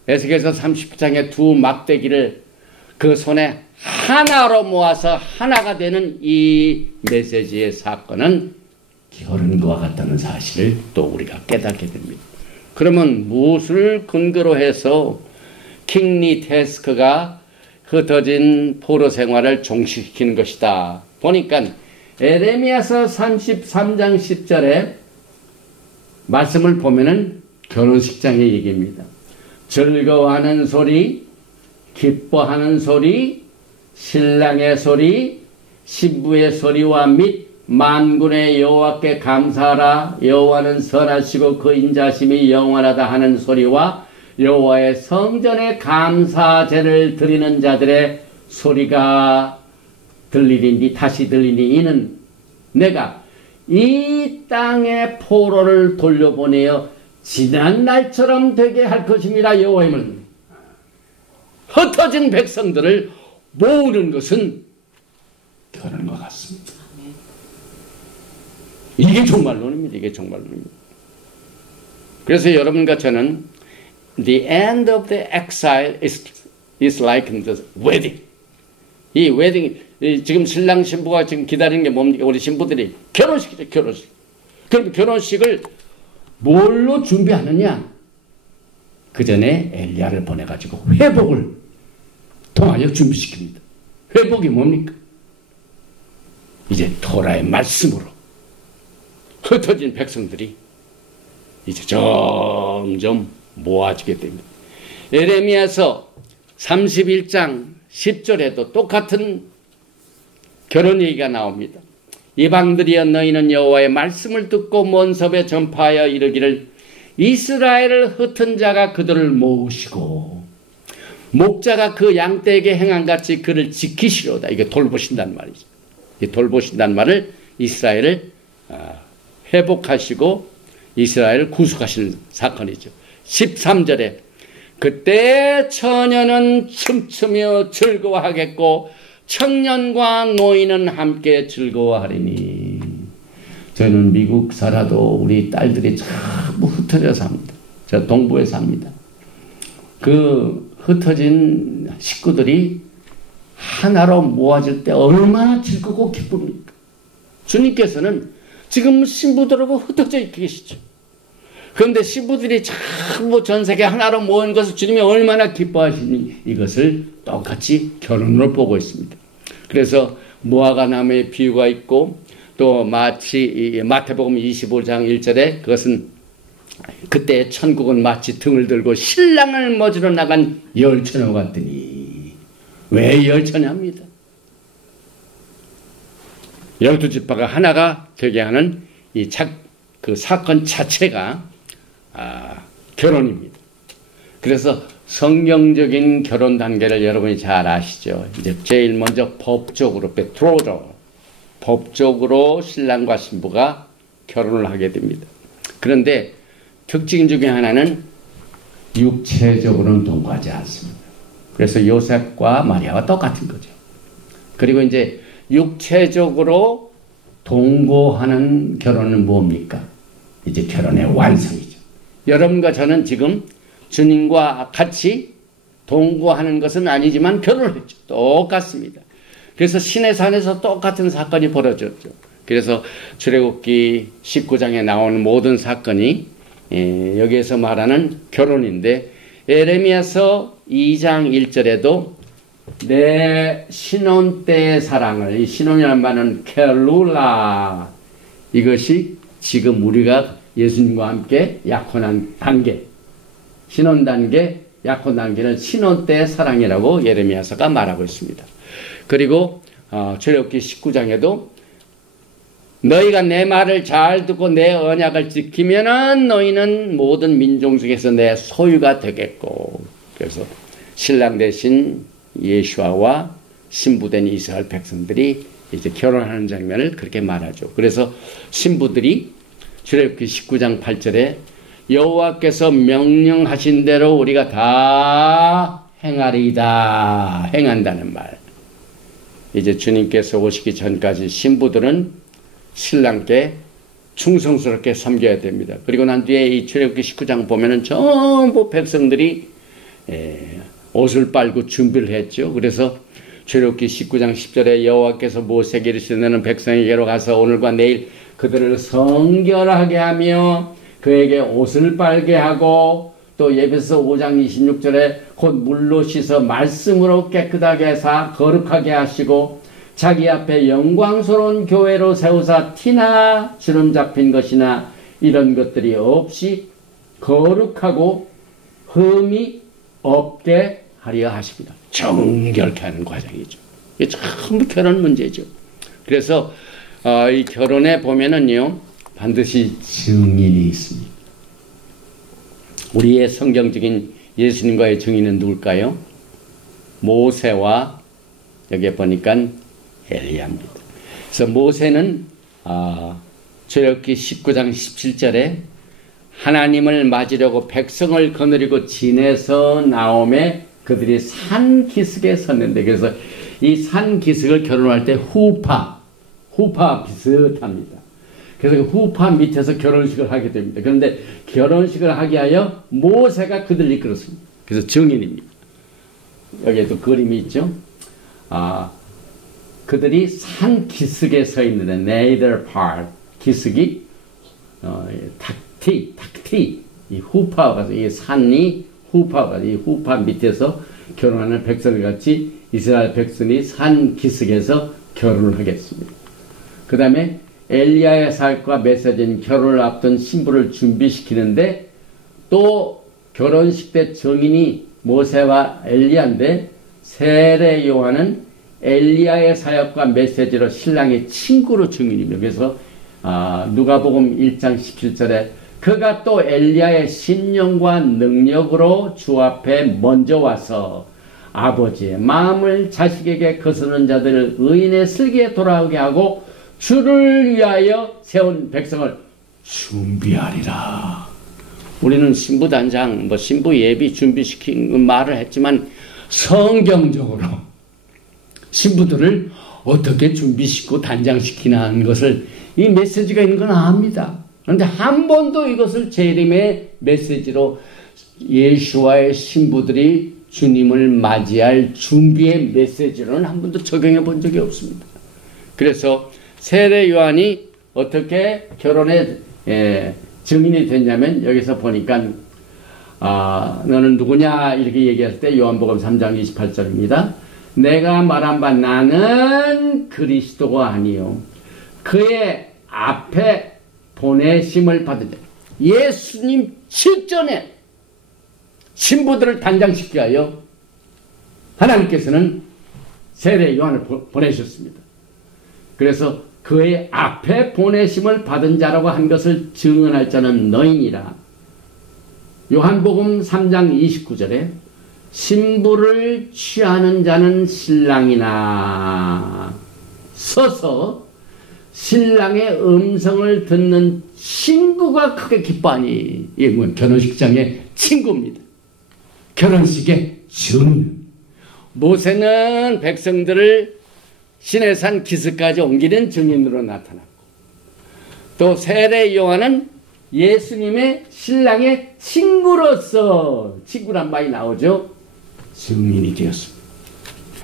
에스겔서 30장의 두 막대기를 그 손에 하나로 모아서 하나가 되는 이 메시지의 사건은 결혼과 같다는 사실을 또 우리가 깨닫게 됩니다. 그러면 무엇을 근거로 해서 킹리 테스크가 흩어진 포로 생활을 종식시키는 것이다. 보니까 에레미야서 33장 10절에 말씀을 보면은 결혼식장의 얘기입니다. 즐거워하는 소리, 기뻐하는 소리, 신랑의 소리, 신부의 소리와 및 만군의 여호와께 감사하라. 여호와는 선하시고 그 인자심이 영원하다 하는 소리와 여호와의 성전에 감사제를 드리는 자들의 소리가 들리니 다시 들리니 이는 내가 이 땅의 포로를 돌려보내어 지난 날처럼 되게 할 것입니다. 여호와임을. 흩어진 백성들을 모으는 것은 결혼과 같습니다. 이게 종말론입니다. 이게 종말론입니다. 그래서 여러분과 저는 the end of the exile is like the wedding. 이 웨딩, 지금 신랑 신부가 지금 기다리는 게 뭡니까? 우리 신부들이 결혼식이죠. 결혼식. 그럼 결혼식을 뭘로 준비하느냐? 그 전에 엘리야를 보내가지고 회복을 통하여 준비시킵니다. 회복이 뭡니까? 이제 토라의 말씀으로 흩어진 백성들이 이제 점점 모아지게 됩니다. 에레미야서 31장 10절에도 똑같은 결혼 얘기가 나옵니다. 이방들이여 너희는 여호와의 말씀을 듣고 먼 섭에 전파하여 이르기를 이스라엘을 흩은 자가 그들을 모으시고 목자가 그 양떼에게 행한같이 그를 지키시로다. 이게 돌보신다는 말이죠. 이 돌보신다는 말을 이스라엘을 회복하시고 이스라엘을 구속하시는 사건이죠. 13절에 그때 처녀는 춤추며 즐거워하겠고 청년과 노인은 함께 즐거워하리니. 저는 미국 살아도 우리 딸들이 전부 흩어져 삽니다. 저 동부에 삽니다. 그 흩어진 식구들이 하나로 모아질 때 얼마나 즐겁고 기쁩니까? 주님께서는 지금 신부들하고 흩어져 계시죠. 그런데 신부들이 전부 전 세계 하나로 모은 것을 주님이 얼마나 기뻐하시니 이것을 똑같이 결혼으로 보고 있습니다. 그래서 무화과 나무의 비유가 있고 또 마치 마태복음 25장 1절에 그것은 그때 천국은 마치 등을 들고 신랑을 맞으러 나간 열처녀 같더니. 왜 열처녀입니다? 12지파가 하나가 되게 하는 그 사건 자체가 결혼입니다. 그래서 성경적인 결혼 단계를 여러분이 잘 아시죠? 이제 제일 먼저 법적으로, 베트로로, 법적으로 신랑과 신부가 결혼을 하게 됩니다. 그런데 특징 중에 하나는 육체적으로는 동거하지 않습니다. 그래서 요셉과 마리아와 똑같은 거죠. 그리고 이제 육체적으로 동거하는 결혼은 뭡니까? 이제 결혼의 완성이죠. 여러분과 저는 지금 주님과 같이 동거하는 것은 아니지만 결혼을 했죠. 똑같습니다. 그래서 시내산에서 똑같은 사건이 벌어졌죠. 그래서 출애굽기 19장에 나오는 모든 사건이 여기에서 말하는 결혼인데, 예레미야서 2장 1절에도 내 신혼 때의 사랑을, 이 신혼이라는 말은 켈룰라, 이것이 지금 우리가 예수님과 함께 약혼한 단계, 신혼 단계, 약혼 단계는 신혼 때의 사랑이라고 예레미야서가 말하고 있습니다. 그리고 출애굽기 19장에도 너희가 내 말을 잘 듣고 내 언약을 지키면은 너희는 모든 민족 중에서 내 소유가 되겠고, 그래서 신랑 대신 예수아와 신부된 이스라엘 백성들이 이제 결혼하는 장면을 그렇게 말하죠. 그래서 신부들이 출애굽기 19장 8절에 여호와께서 명령하신 대로 우리가 다 행하리이다, 행한다는 말. 이제 주님께서 오시기 전까지 신부들은 신랑께 충성스럽게 섬겨야 됩니다. 그리고 난 뒤에 이 출애굽기 19장 보면은 전부 백성들이 옷을 빨고 준비를 했죠. 그래서 출애굽기 19장 10절에 여호와께서 모세에게 이르시되 너는 백성에게로 가서 오늘과 내일 그들을 성결하게 하며 그에게 옷을 빨게 하고, 또 에베소 5장 26절에 곧 물로 씻어 말씀으로 깨끗하게 해서 거룩하게 하시고 자기 앞에 영광스러운 교회로 세우사 티나 주름 잡힌 것이나 이런 것들이 없이 거룩하고 흠이 없게 하려 하십니다. 정결케 하는 과정이죠. 이게 전부 결혼 문제죠. 그래서 이 결혼에 보면은요, 반드시 증인이 있습니다. 우리의 성경적인 예수님과의 증인은 누굴까요? 모세와 여기에 보니까 엘리야입니다. 그래서 모세는 출애굽기 19장 17절에 하나님을 맞으려고 백성을 거느리고 진에서 나오매 그들이 산 기슭에 섰는데, 그래서 이 산 기슭을 결혼할 때 후파 비슷합니다. 그래서 그 후파 밑에서 결혼식을 하게 됩니다. 그런데 결혼식을 하게 하여 모세가 그들을 이끌었습니다. 그래서 증인입니다. 여기에도 그림이 있죠. 그들이 산 기슭에 서 있는데, neither part, 기슭이 탁티, 이 후파가, 이 산이 후파가, 이 후파 밑에서 결혼하는 백성을 같이 이스라엘 백성이 산 기슭에서 결혼을 하겠습니다. 그 다음에 엘리야의 사역과 메시지인 결혼을 앞둔 신부를 준비시키는데, 또 결혼식 때 증인이 모세와 엘리야인데, 세례 요한은 엘리야의 사역과 메시지로 신랑의 친구로 증인입니다. 그래서 누가복음 1장 17절에 그가 또 엘리야의 신령과 능력으로 주 앞에 먼저 와서 아버지의 마음을 자식에게 거스르는 자들을 의인의 슬기에 돌아오게 하고 주를 위하여 세운 백성을 준비하리라. 우리는 신부단장, 신부 예비 준비시킨 말을 했지만, 성경적으로 신부들을 어떻게 준비시키고 단장시키는 것을, 이 메시지가 있는 건 압니다. 그런데 한 번도 이것을 재림의 메시지로 예수와의 신부들이 주님을 맞이할 준비의 메시지로는 한 번도 적용해 본 적이 없습니다. 그래서 세례 요한이 어떻게 결혼의 증인이 됐냐면, 여기서 보니까 너는 누구냐 이렇게 얘기했을 때 요한복음 3장 28절입니다. 내가 말한 바 나는 그리스도가 아니요 그의 앞에 보내심을 받은 자. 예수님 직전에 신부들을 단장시키기 위하여 하나님께서는 세례 요한을 보내셨습니다. 그래서 그의 앞에 보내심을 받은 자라고 한 것을 증언할 자는 너희니라. 요한복음 3장 29절에 신부를 취하는 자는 신랑이나 서서 신랑의 음성을 듣는 신부가 크게 기뻐하니. 이게 뭐 결혼식장의 친구입니다. 결혼식의 증인. 모세는 백성들을 시내산 기슭까지 옮기는 증인으로 나타났고, 또 세례 요한은 예수님의 신랑의 친구로서, 친구란 말이 나오죠, 증인이 되었습니다.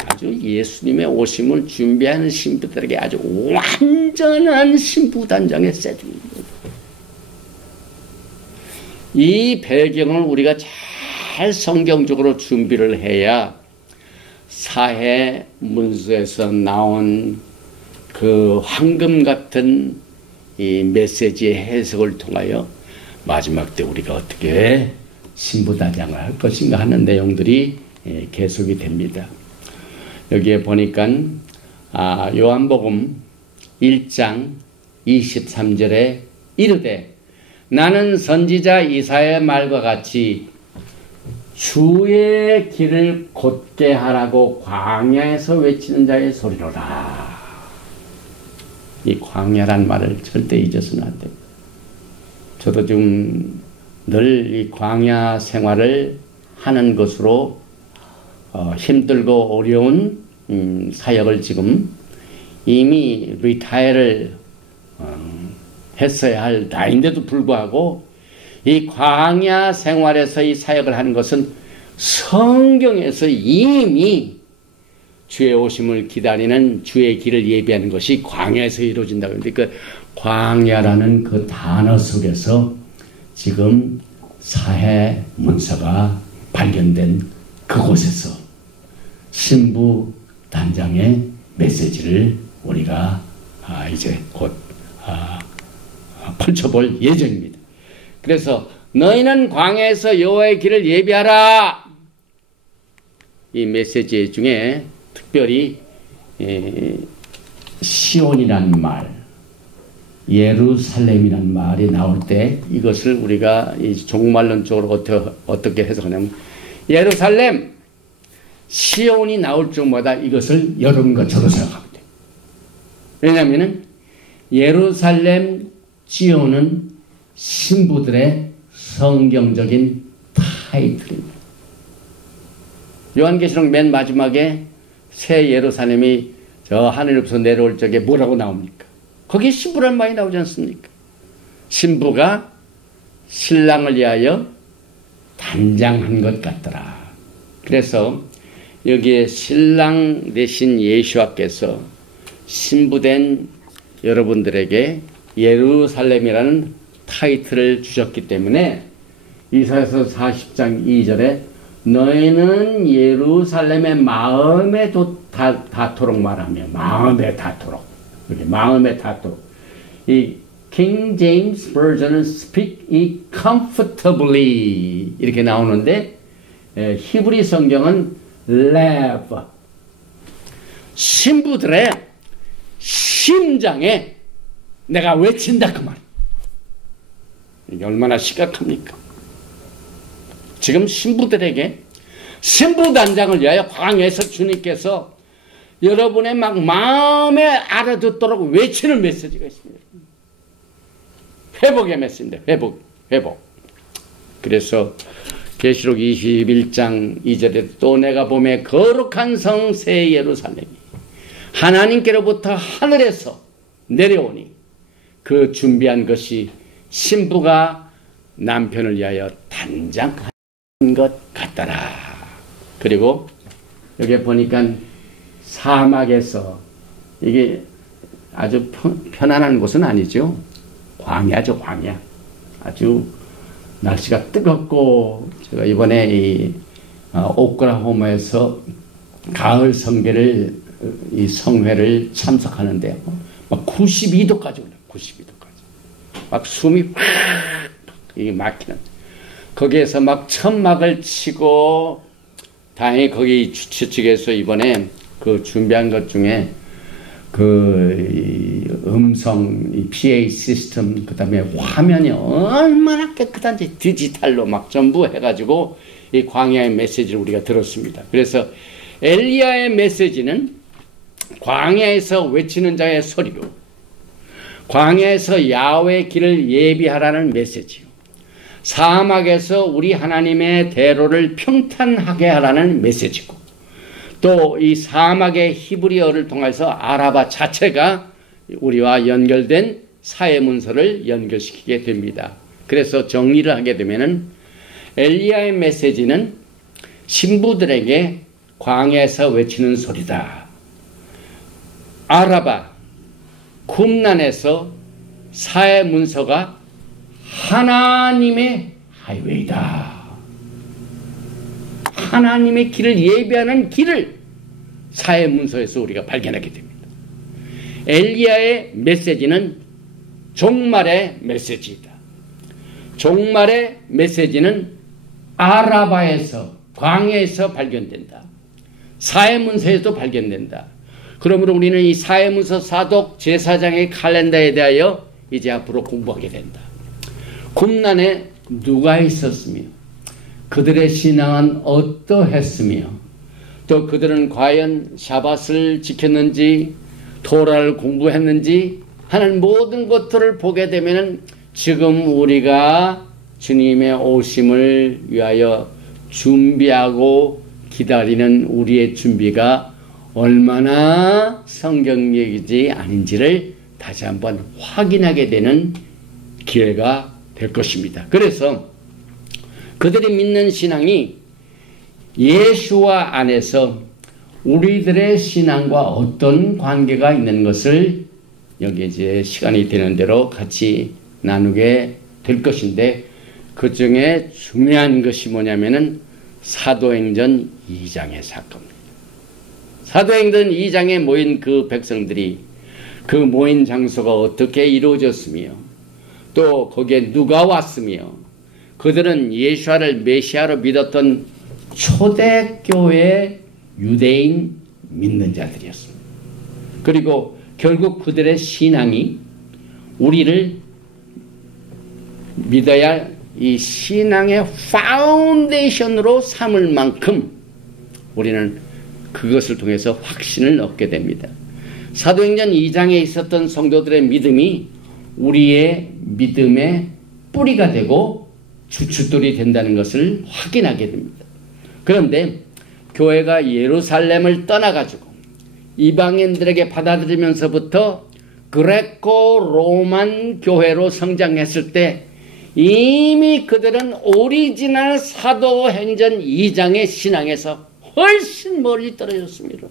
아주 예수님의 오심을 준비하는 신부들에게 아주 완전한 신부단장의 세팅입니다. 이 배경을 우리가 잘 성경적으로 준비를 해야 사해 문서에서 나온 그 황금 같은 이 메시지의 해석을 통하여 마지막 때 우리가 어떻게 신부단장을 할 것인가 하는 내용들이 계속이 됩니다. 여기에 보니까 요한복음 1장 23절에 이르되 나는 선지자 이사야의 말과 같이 주의 길을 곧게 하라고 광야에서 외치는 자의 소리로라. 이 광야란 말을 절대 잊어서는 안 됩니다. 저도 좀 늘 이 광야 생활을 하는 것으로 힘들고 어려운 사역을 지금 이미 리타이어를 했어야 할 나이인데도 불구하고 이 광야 생활에서 이 사역을 하는 것은 성경에서 이미 주의 오심을 기다리는 주의 길을 예비하는 것이 광야에서 이루어진다고 하는데, 그 광야라는 그 단어 속에서 지금 사해 문서가 발견된 그곳에서 신부 단장의 메시지를 우리가 이제 곧 펼쳐볼 예정입니다. 그래서 너희는 광야에서 여호와의 길을 예비하라. 이 메시지 중에 특별히 시온이라는 말, 예루살렘이라는 말이 나올 때 이것을 우리가 이 종말론적으로 어떻게 해석하냐면, 예루살렘, 시온이 나올 적마다 이것을 여러분과 저도 생각하면 돼요. 왜냐하면 예루살렘, 시온은 신부들의 성경적인 타이틀입니다. 요한계시록 맨 마지막에 새 예루살렘이 저 하늘에서 내려올 적에 뭐라고 나옵니까? 거기에 신부란 말이 나오지 않습니까? 신부가 신랑을 위하여 단장한 것 같더라. 그래서 여기에 신랑 대신 예수와께서 신부된 여러분들에게 예루살렘이라는 타이틀을 주셨기 때문에 이사야서 40장 2절에 너희는 예루살렘의 마음에 닿도록 말하며, 마음에 닿도록, 여기 마음에 닿도록. 이 King James Version은 speak it comfortably 이렇게 나오는데, 히브리 성경은 live, 신부들의 심장에 내가 외친다 그 말. 이게 얼마나 심각합니까? 지금 신부들에게 신부단장을 위하여 광야에서 주님께서 여러분의 막 마음에 알아듣도록 외치는 메시지가 있습니다. 회복의 메시지인데, 회복. 그래서 계시록 21장 2절에 또 내가 보매 거룩한 성 새 예루살렘이 하나님께로부터 하늘에서 내려오니 그 준비한 것이 신부가 남편을 위하여 단장한 것 같더라. 그리고 여기 보니까 사막에서, 이게 아주 편안한 곳은 아니죠. 광야죠, 광야. 아주 날씨가 뜨겁고, 제가 이번에 이 오클라호마에서 가을 성회를, 이 성회를 참석하는데 막 92도까지 올라요. 92도까지. 막 숨이 확 이게 막히는. 거기에서 막 천막을 치고, 다행히 거기 주최 측에서 이번에 그 준비한 것 중에 그 음성, 이 PA 시스템, 그 다음에 화면이 얼마나 깨끗한지 디지털로 막 전부 해가지고 이 광야의 메시지를 우리가 들었습니다. 그래서 엘리야의 메시지는 광야에서 외치는 자의 소리로, 광야에서 야훼의 길을 예비하라는 메시지요. 사막에서 우리 하나님의 대로를 평탄하게 하라는 메시지고, 또 이 사막의 히브리어를 통해서 아라바 자체가 우리와 연결된 사회 문서를 연결시키게 됩니다. 그래서 정리를 하게 되면은 엘리야의 메시지는 신부들에게 광야에서 외치는 소리다. 아라바 쿰난에서 사회 문서가 하나님의 하이웨이다. 하나님의 길을 예비하는 길을 사회 문서에서 우리가 발견하게 됩니다. 엘리야의 메시지는 종말의 메시지이다. 종말의 메시지는 아라바에서, 광야에서 발견된다. 사회 문서에도 발견된다. 그러므로 우리는 이 사회 문서 사독 제사장의 칼렌더에 대하여 이제 앞으로 공부하게 된다. 쿰난에 누가 있었으며 그들의 신앙은 어떠했으며 또 그들은 과연 샤밧을 지켰는지 토라를 공부했는지 하는 모든 것들을 보게 되면 지금 우리가 주님의 오심을 위하여 준비하고 기다리는 우리의 준비가 얼마나 성경적이지 아닌지를 다시 한번 확인하게 되는 기회가 될 것입니다. 그래서 그들이 믿는 신앙이 예수와 안에서 우리들의 신앙과 어떤 관계가 있는 것을 여기 이제 시간이 되는 대로 같이 나누게 될 것인데, 그 중에 중요한 것이 뭐냐면은 사도행전 2장의 사건입니다. 사도행전 2장에 모인 그 백성들이 그 모인 장소가 어떻게 이루어졌으며 또 거기에 누가 왔으며 그들은 예수를 메시아로 믿었던 초대교회 유대인 믿는 자들이었습니다. 그리고 결국 그들의 신앙이 우리를 믿어야 할 이 신앙의 파운데이션으로 삼을 만큼 우리는 그것을 통해서 확신을 얻게 됩니다. 사도행전 2장에 있었던 성도들의 믿음이 우리의 믿음의 뿌리가 되고 주춧돌이 된다는 것을 확인하게 됩니다. 그런데 교회가 예루살렘을 떠나가지고 이방인들에게 받아들이면서부터 그레코 로만 교회로 성장했을 때 이미 그들은 오리지널 사도행전 2장의 신앙에서 훨씬 멀리 떨어졌습니다.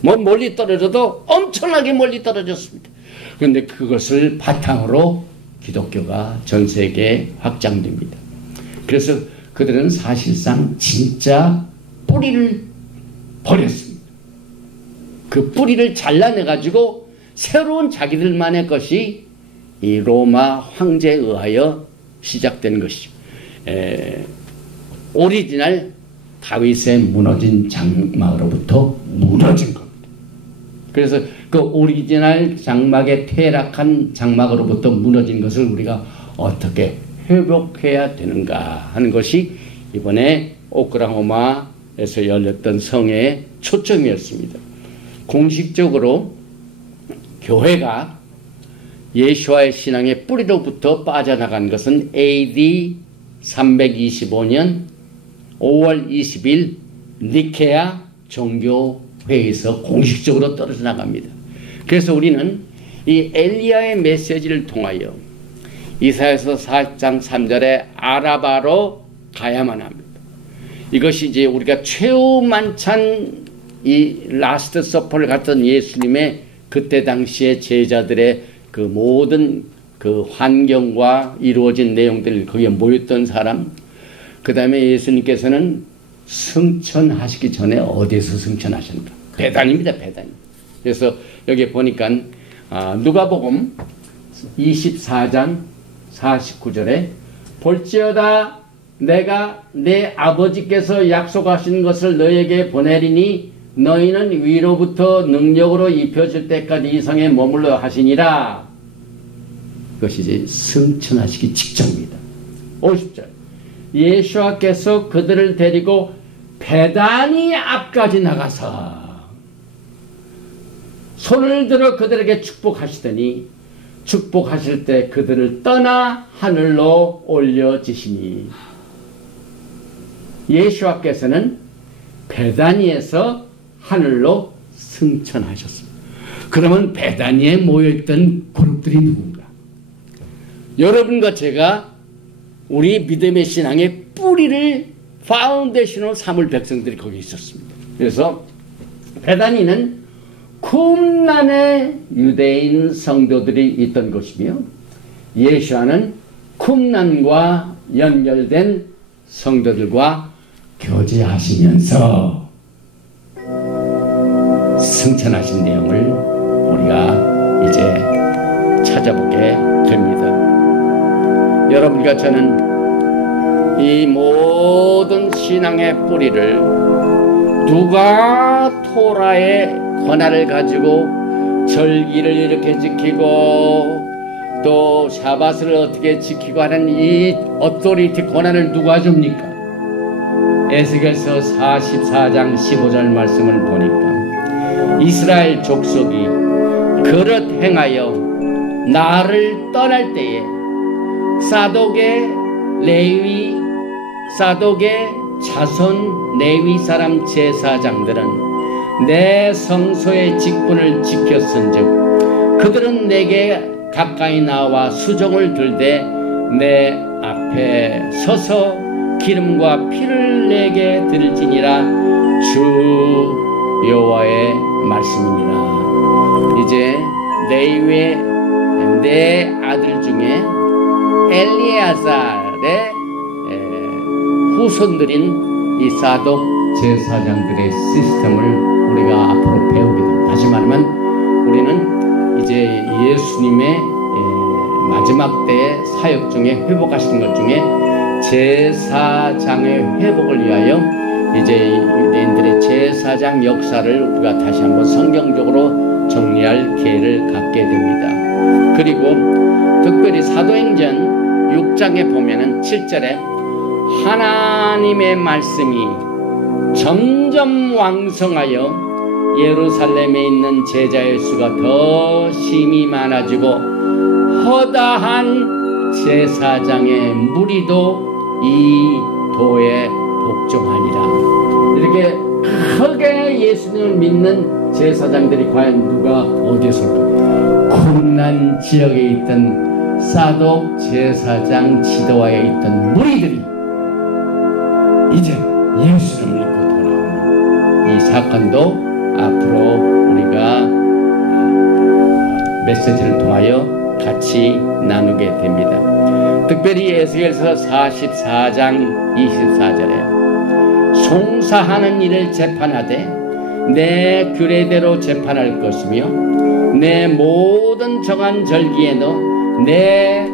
뭐 멀리 떨어져도 엄청나게 멀리 떨어졌습니다. 그런데 그것을 바탕으로 기독교가 전 세계에 확장됩니다. 그래서 그들은 사실상 진짜 뿌리를 버렸습니다. 그 뿌리를 잘라내가지고 새로운 자기들만의 것이 이 로마 황제에 의하여 시작된 것이죠. 오리지널 다윗의 무너진 장막으로부터 무너진 겁니다. 그래서 그 오리지널 장막에 퇴락한 장막으로부터 무너진 것을 우리가 어떻게 회복해야 되는가 하는 것이 이번에 오클라호마에서 열렸던 성회의 초점이었습니다. 공식적으로 교회가 예수와의 신앙의 뿌리로부터 빠져나간 것은 AD 325년 5월 20일 니케아 종교회의에서 공식적으로 떨어져 나갑니다. 그래서 우리는 이 엘리야의 메시지를 통하여 이사야서 4장 3절에 아라바로 가야만 합니다. 이것이 이제 우리가 최후 만찬 이 라스트 서퍼를 갔던 예수님의 그때 당시의 제자들의 그 모든 그 환경과 이루어진 내용들, 거기에 모였던 사람, 그 다음에 예수님께서는 승천하시기 전에 어디에서 승천하셨는가? 베단입니다, 베단. 그래서 여기 보니까 누가복음 24장 49절에 볼지어다 내가 내 아버지께서 약속하신 것을 너에게 보내리니 너희는 위로부터 능력으로 입혀질 때까지 이 성에 머물러 하시니라. 그것이 이제 승천하시기 직전입니다. 50절 예수께서 그들을 데리고 베다니 앞까지 나가서 손을 들어 그들에게 축복하시더니 축복하실 때 그들을 떠나 하늘로 올려지시니. 예수와께서는 베다니에서 하늘로 승천하셨습니다. 그러면 베다니에 모여있던 그룹들이 누군가? 여러분과 제가 우리 믿음의 신앙의 뿌리를 파운데이션으로 삼을 백성들이 거기 있었습니다. 그래서 베다니는 쿰난의 유대인 성도들이 있던 곳이며 예수와는 쿰난과 연결된 성도들과 교제하시면서 승천하신 내용을 우리가 이제 찾아보게 됩니다. 여러분과 저는 이 모든 신앙의 뿌리를 누가 토라의 권한을 가지고 절기를 이렇게 지키고 또 샤밧을 어떻게 지키고 하는 이 어토리티 권한을 누가 줍니까? 에스겔서 44장 15절 말씀을 보니까 이스라엘 족속이 그릇 행하여 나를 떠날 때에 사독의 자손 레위 사람 제사장들은 내 성소의 직분을 지켰은즉 그들은 내게 가까이 나와 수종을 들되 내 앞에 서서 기름과 피를 내게 드릴지니라. 주 여호와의 말씀이니라. 이제 레위의 내 아들 중에 엘리아살의 후손들인 이 사독 제사장들의 시스템을 우리가 앞으로 배우게 됩니다. 다시 말하면 우리는 이제 예수님의 마지막 때의 사역 중에 회복하시는 것 중에 제사장의 회복을 위하여 이제 유대인들의 제사장 역사를 우리가 다시 한번 성경적으로 정리할 기회를 갖게 됩니다. 그리고 특별히 사도행전 6장에 보면은 7절에 하나님의 말씀이 점점 왕성하여 예루살렘에 있는 제자의 수가 더 심히 많아지고 허다한 제사장의 무리도 이 도에 복종하니라. 이렇게 크게 예수님을 믿는 제사장들이 과연 누가 어디에서일까? 쿰난 지역에 있던 사독 제사장 지도하에 있던 무리들이 이제 예수를 믿고 돌아오는 이 사건도 앞으로 우리가 메시지를 통하여 같이 나누게 됩니다. 특별히 에스겔서 44장 24절에 송사하는 일을 재판하되 내 규례대로 재판할 것이며 내 모든 정한 절기에도 내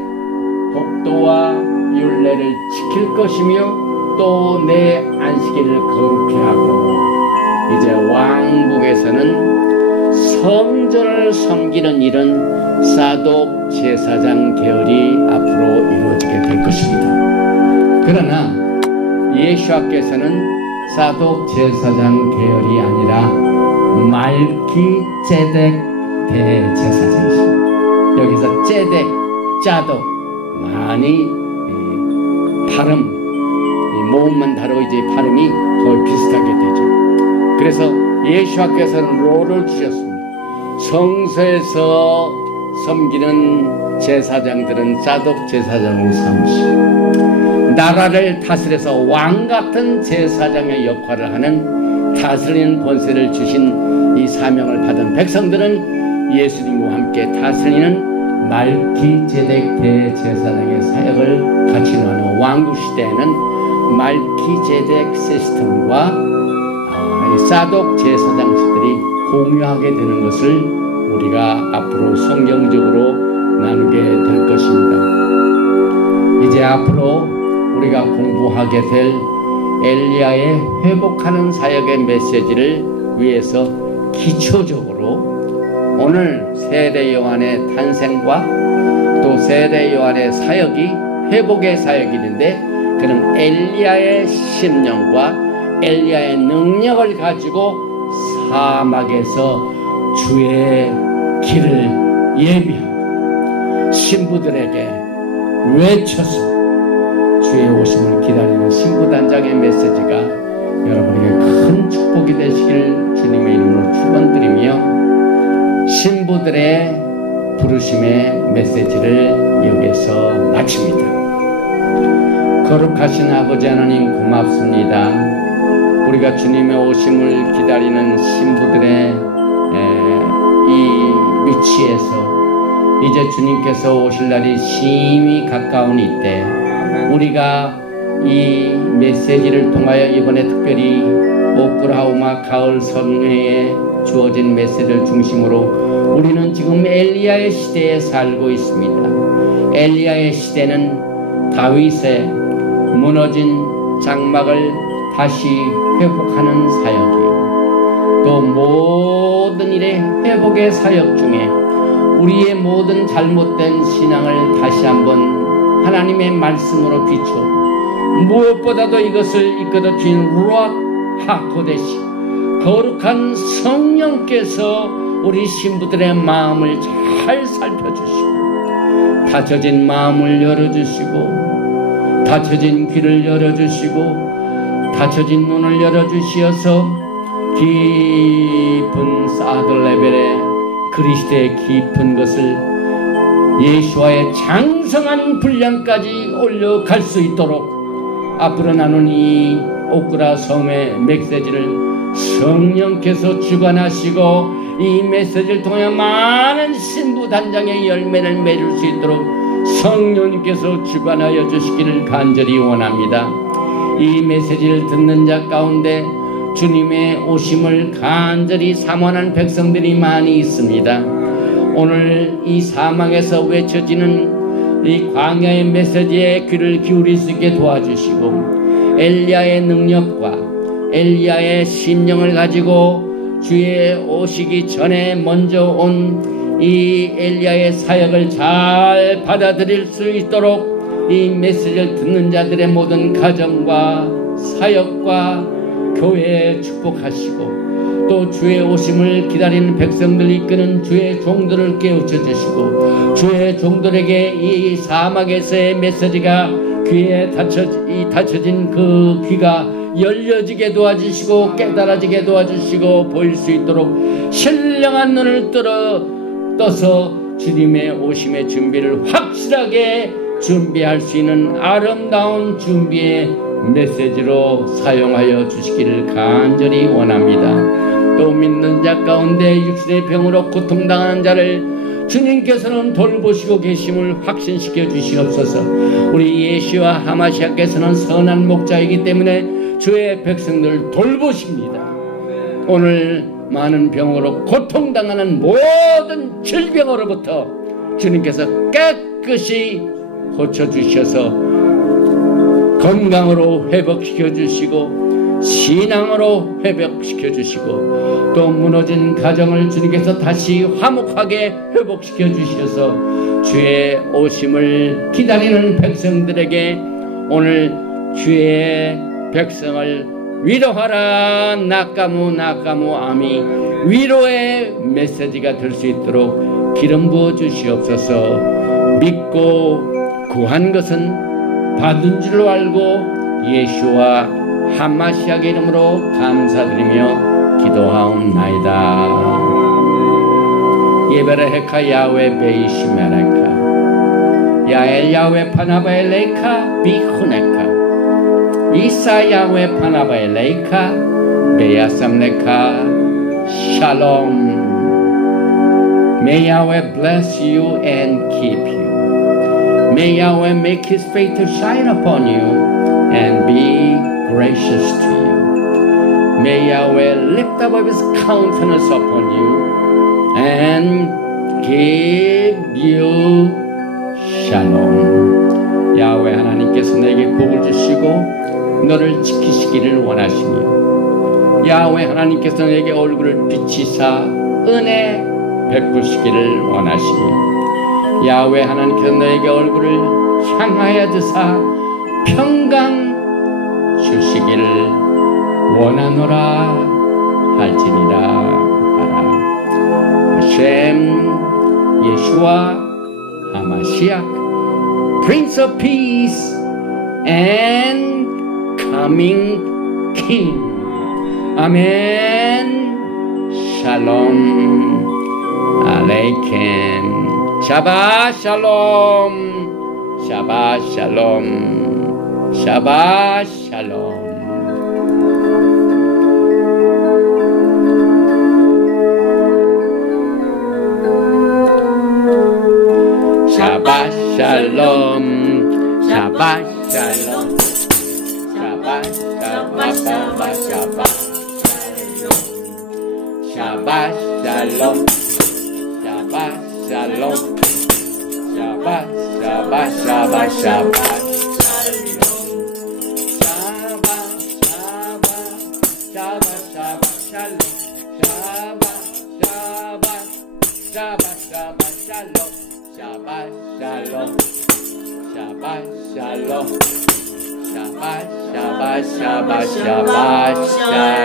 법도와 율례를 지킬 것이며 또 내 안식일을 거룩히 하고. 이제 왕국에서는 성전을 섬기는 일은 사독 제사장 계열이 앞으로 이루어지게 될 것입니다. 그러나 예수와께서는 사독 제사장 계열이 아니라 말기ጼ덱 대제사장이십니다. 여기서 ጼ덱, 짜독 많이 발음 모음만 다르고 이제 발음이 거의 비슷하게 되죠. 그래서 예수와께서는 롤을 주셨습니다. 성소에서 섬기는 제사장들은 사독 제사장으로 삼으시고 나라를 다스려서 왕같은 제사장의 역할을 하는 다스리는 권세를 주신 이 사명을 받은 백성들은 예수님과 함께 다스리는 말기ጼ덱 대제사장의 사역을 같이 나누어 왕국시대에는 말기ጼ덱 시스템과 사독 제사장들이 공유하게 되는 것을 우리가 앞으로 성경적으로 나누게 될 것입니다. 이제 앞으로 우리가 공부하게 될 엘리야의 회복하는 사역의 메시지를 위해서 기초적으로 오늘 세례 요한의 탄생과 또 세례 요한의 사역이 회복의 사역인데 그는 엘리야의 심령과 엘리야의 능력을 가지고 사막에서 주의 길을 예비하고 신부들에게 외쳐서 주의 오심을 기다리는 신부단장의 메시지가 여러분에게 큰 축복이 되시길 주님의 이름으로 축원드리며 신부들의 부르심의 메시지를 여기서 마칩니다. 거룩하신 아버지 하나님 고맙습니다. 우리가 주님의 오심을 기다리는 신부들의 이 위치에서 이제 주님께서 오실 날이 심히 가까운 이때 우리가 이 메시지를 통하여 이번에 특별히 오클라호마 가을 성회에 주어진 메시지를 중심으로 우리는 지금 엘리야의 시대에 살고 있습니다. 엘리야의 시대는 다윗의 무너진 장막을 다시 회복하는 사역이요, 또 모든 일의 회복의 사역 중에 우리의 모든 잘못된 신앙을 다시 한번 하나님의 말씀으로 비추어 무엇보다도 이것을 이끌어 주신 루아 하코데시 거룩한 성령께서 우리 신부들의 마음을 잘 살펴주시고 닫혀진 마음을 열어주시고 닫혀진 귀를 열어주시고 닫혀진 눈을 열어주시어서 깊은 사드 레벨의 그리스도의 깊은 것을 예수와의 장성한 분량까지 올려갈 수 있도록 앞으로 나눈 이 오크라 섬의 메시지를 성령께서 주관하시고 이 메시지를 통해 많은 신부 단장의 열매를 맺을 수 있도록 성령님께서 주관하여 주시기를 간절히 원합니다. 이 메시지를 듣는 자 가운데 주님의 오심을 간절히 사모하는 백성들이 많이 있습니다. 오늘 이 사막에서 외쳐지는 이 광야의 메시지에 귀를 기울일 수 있게 도와주시고 엘리야의 능력과 엘리야의 심령을 가지고 주의 오시기 전에 먼저 온 이 엘리야의 사역을 잘 받아들일 수 있도록 이 메시지를 듣는 자들의 모든 가정과 사역과 교회에 축복하시고 또 주의 오심을 기다리는 백성들 이끄는 주의 종들을 깨우쳐 주시고 주의 종들에게 이 사막에서의 메시지가 귀에 닫혀진 그 귀가 열려지게 도와주시고 깨달아지게 도와주시고 보일 수 있도록 신령한 눈을 떠서 주님의 오심의 준비를 확실하게 준비할 수 있는 아름다운 준비의 메시지로 사용하여 주시기를 간절히 원합니다. 또 믿는 자 가운데 육신의 병으로 고통당하는 자를 주님께서는 돌보시고 계심을 확신시켜 주시옵소서. 우리 예수와 하마시아께서는 선한 목자이기 때문에 주의 백성들을 돌보십니다. 오늘 많은 병으로 고통당하는 모든 질병으로부터 주님께서 깨끗이 고쳐주셔서 건강으로 회복시켜 주시고 신앙으로 회복시켜 주시고 또 무너진 가정을 주님께서 다시 화목하게 회복시켜 주셔서 주의 오심을 기다리는 백성들에게 오늘 주의 백성을 위로하라 나까무 나까무 아미 위로의 메시지가 될 수 있도록 기름 부어 주시옵소서. 믿고 구한 것은 받은 줄로 알고 예수와 하마시아의 이름으로 감사드리며 기도하옵나이다. 예베레헤카 야외 베이시메레카 야엘 야외 파나바엘 레이카 비후네카 이사 야외 파나바엘 레이카 베야삼레카 샬롬. May Yahweh bless you and keep you. May Yahweh make His face to shine upon you and be gracious to you. May Yahweh lift up His countenance upon you and give you shalom. 야훼 하나님께서 내게 복을 주시고 너를 지키시기를 원하시며 야훼 하나님께서 내게 얼굴을 비치사 은혜 베푸시기를 원하시며 야훼 하나님께서 너에게 얼굴을 향하여 드사 평강 주시기를 원하노라 할지니라 하라. Hashem, Yeshua, HaMashiach, Prince of Peace, and coming King. Amen. Shalom Aleichem. Shabbat Shalom. Shabbat Shalom. Shabbat Shalom. Shabbat Shalom. Shabbat Shalom. Shabbat Shabbat Shabbat Shabbat Shabbat Shalom. Shabbat Shalom. Shabbat Shabbat Shabbat Shabbat Shabbat Shabbat Shalom. Shabbat Shabbat Shabbat Shalom. Shabbat Shalom. Shabbat Shalom. Shabbat Shabbat Shabbat Shabbat Shalom.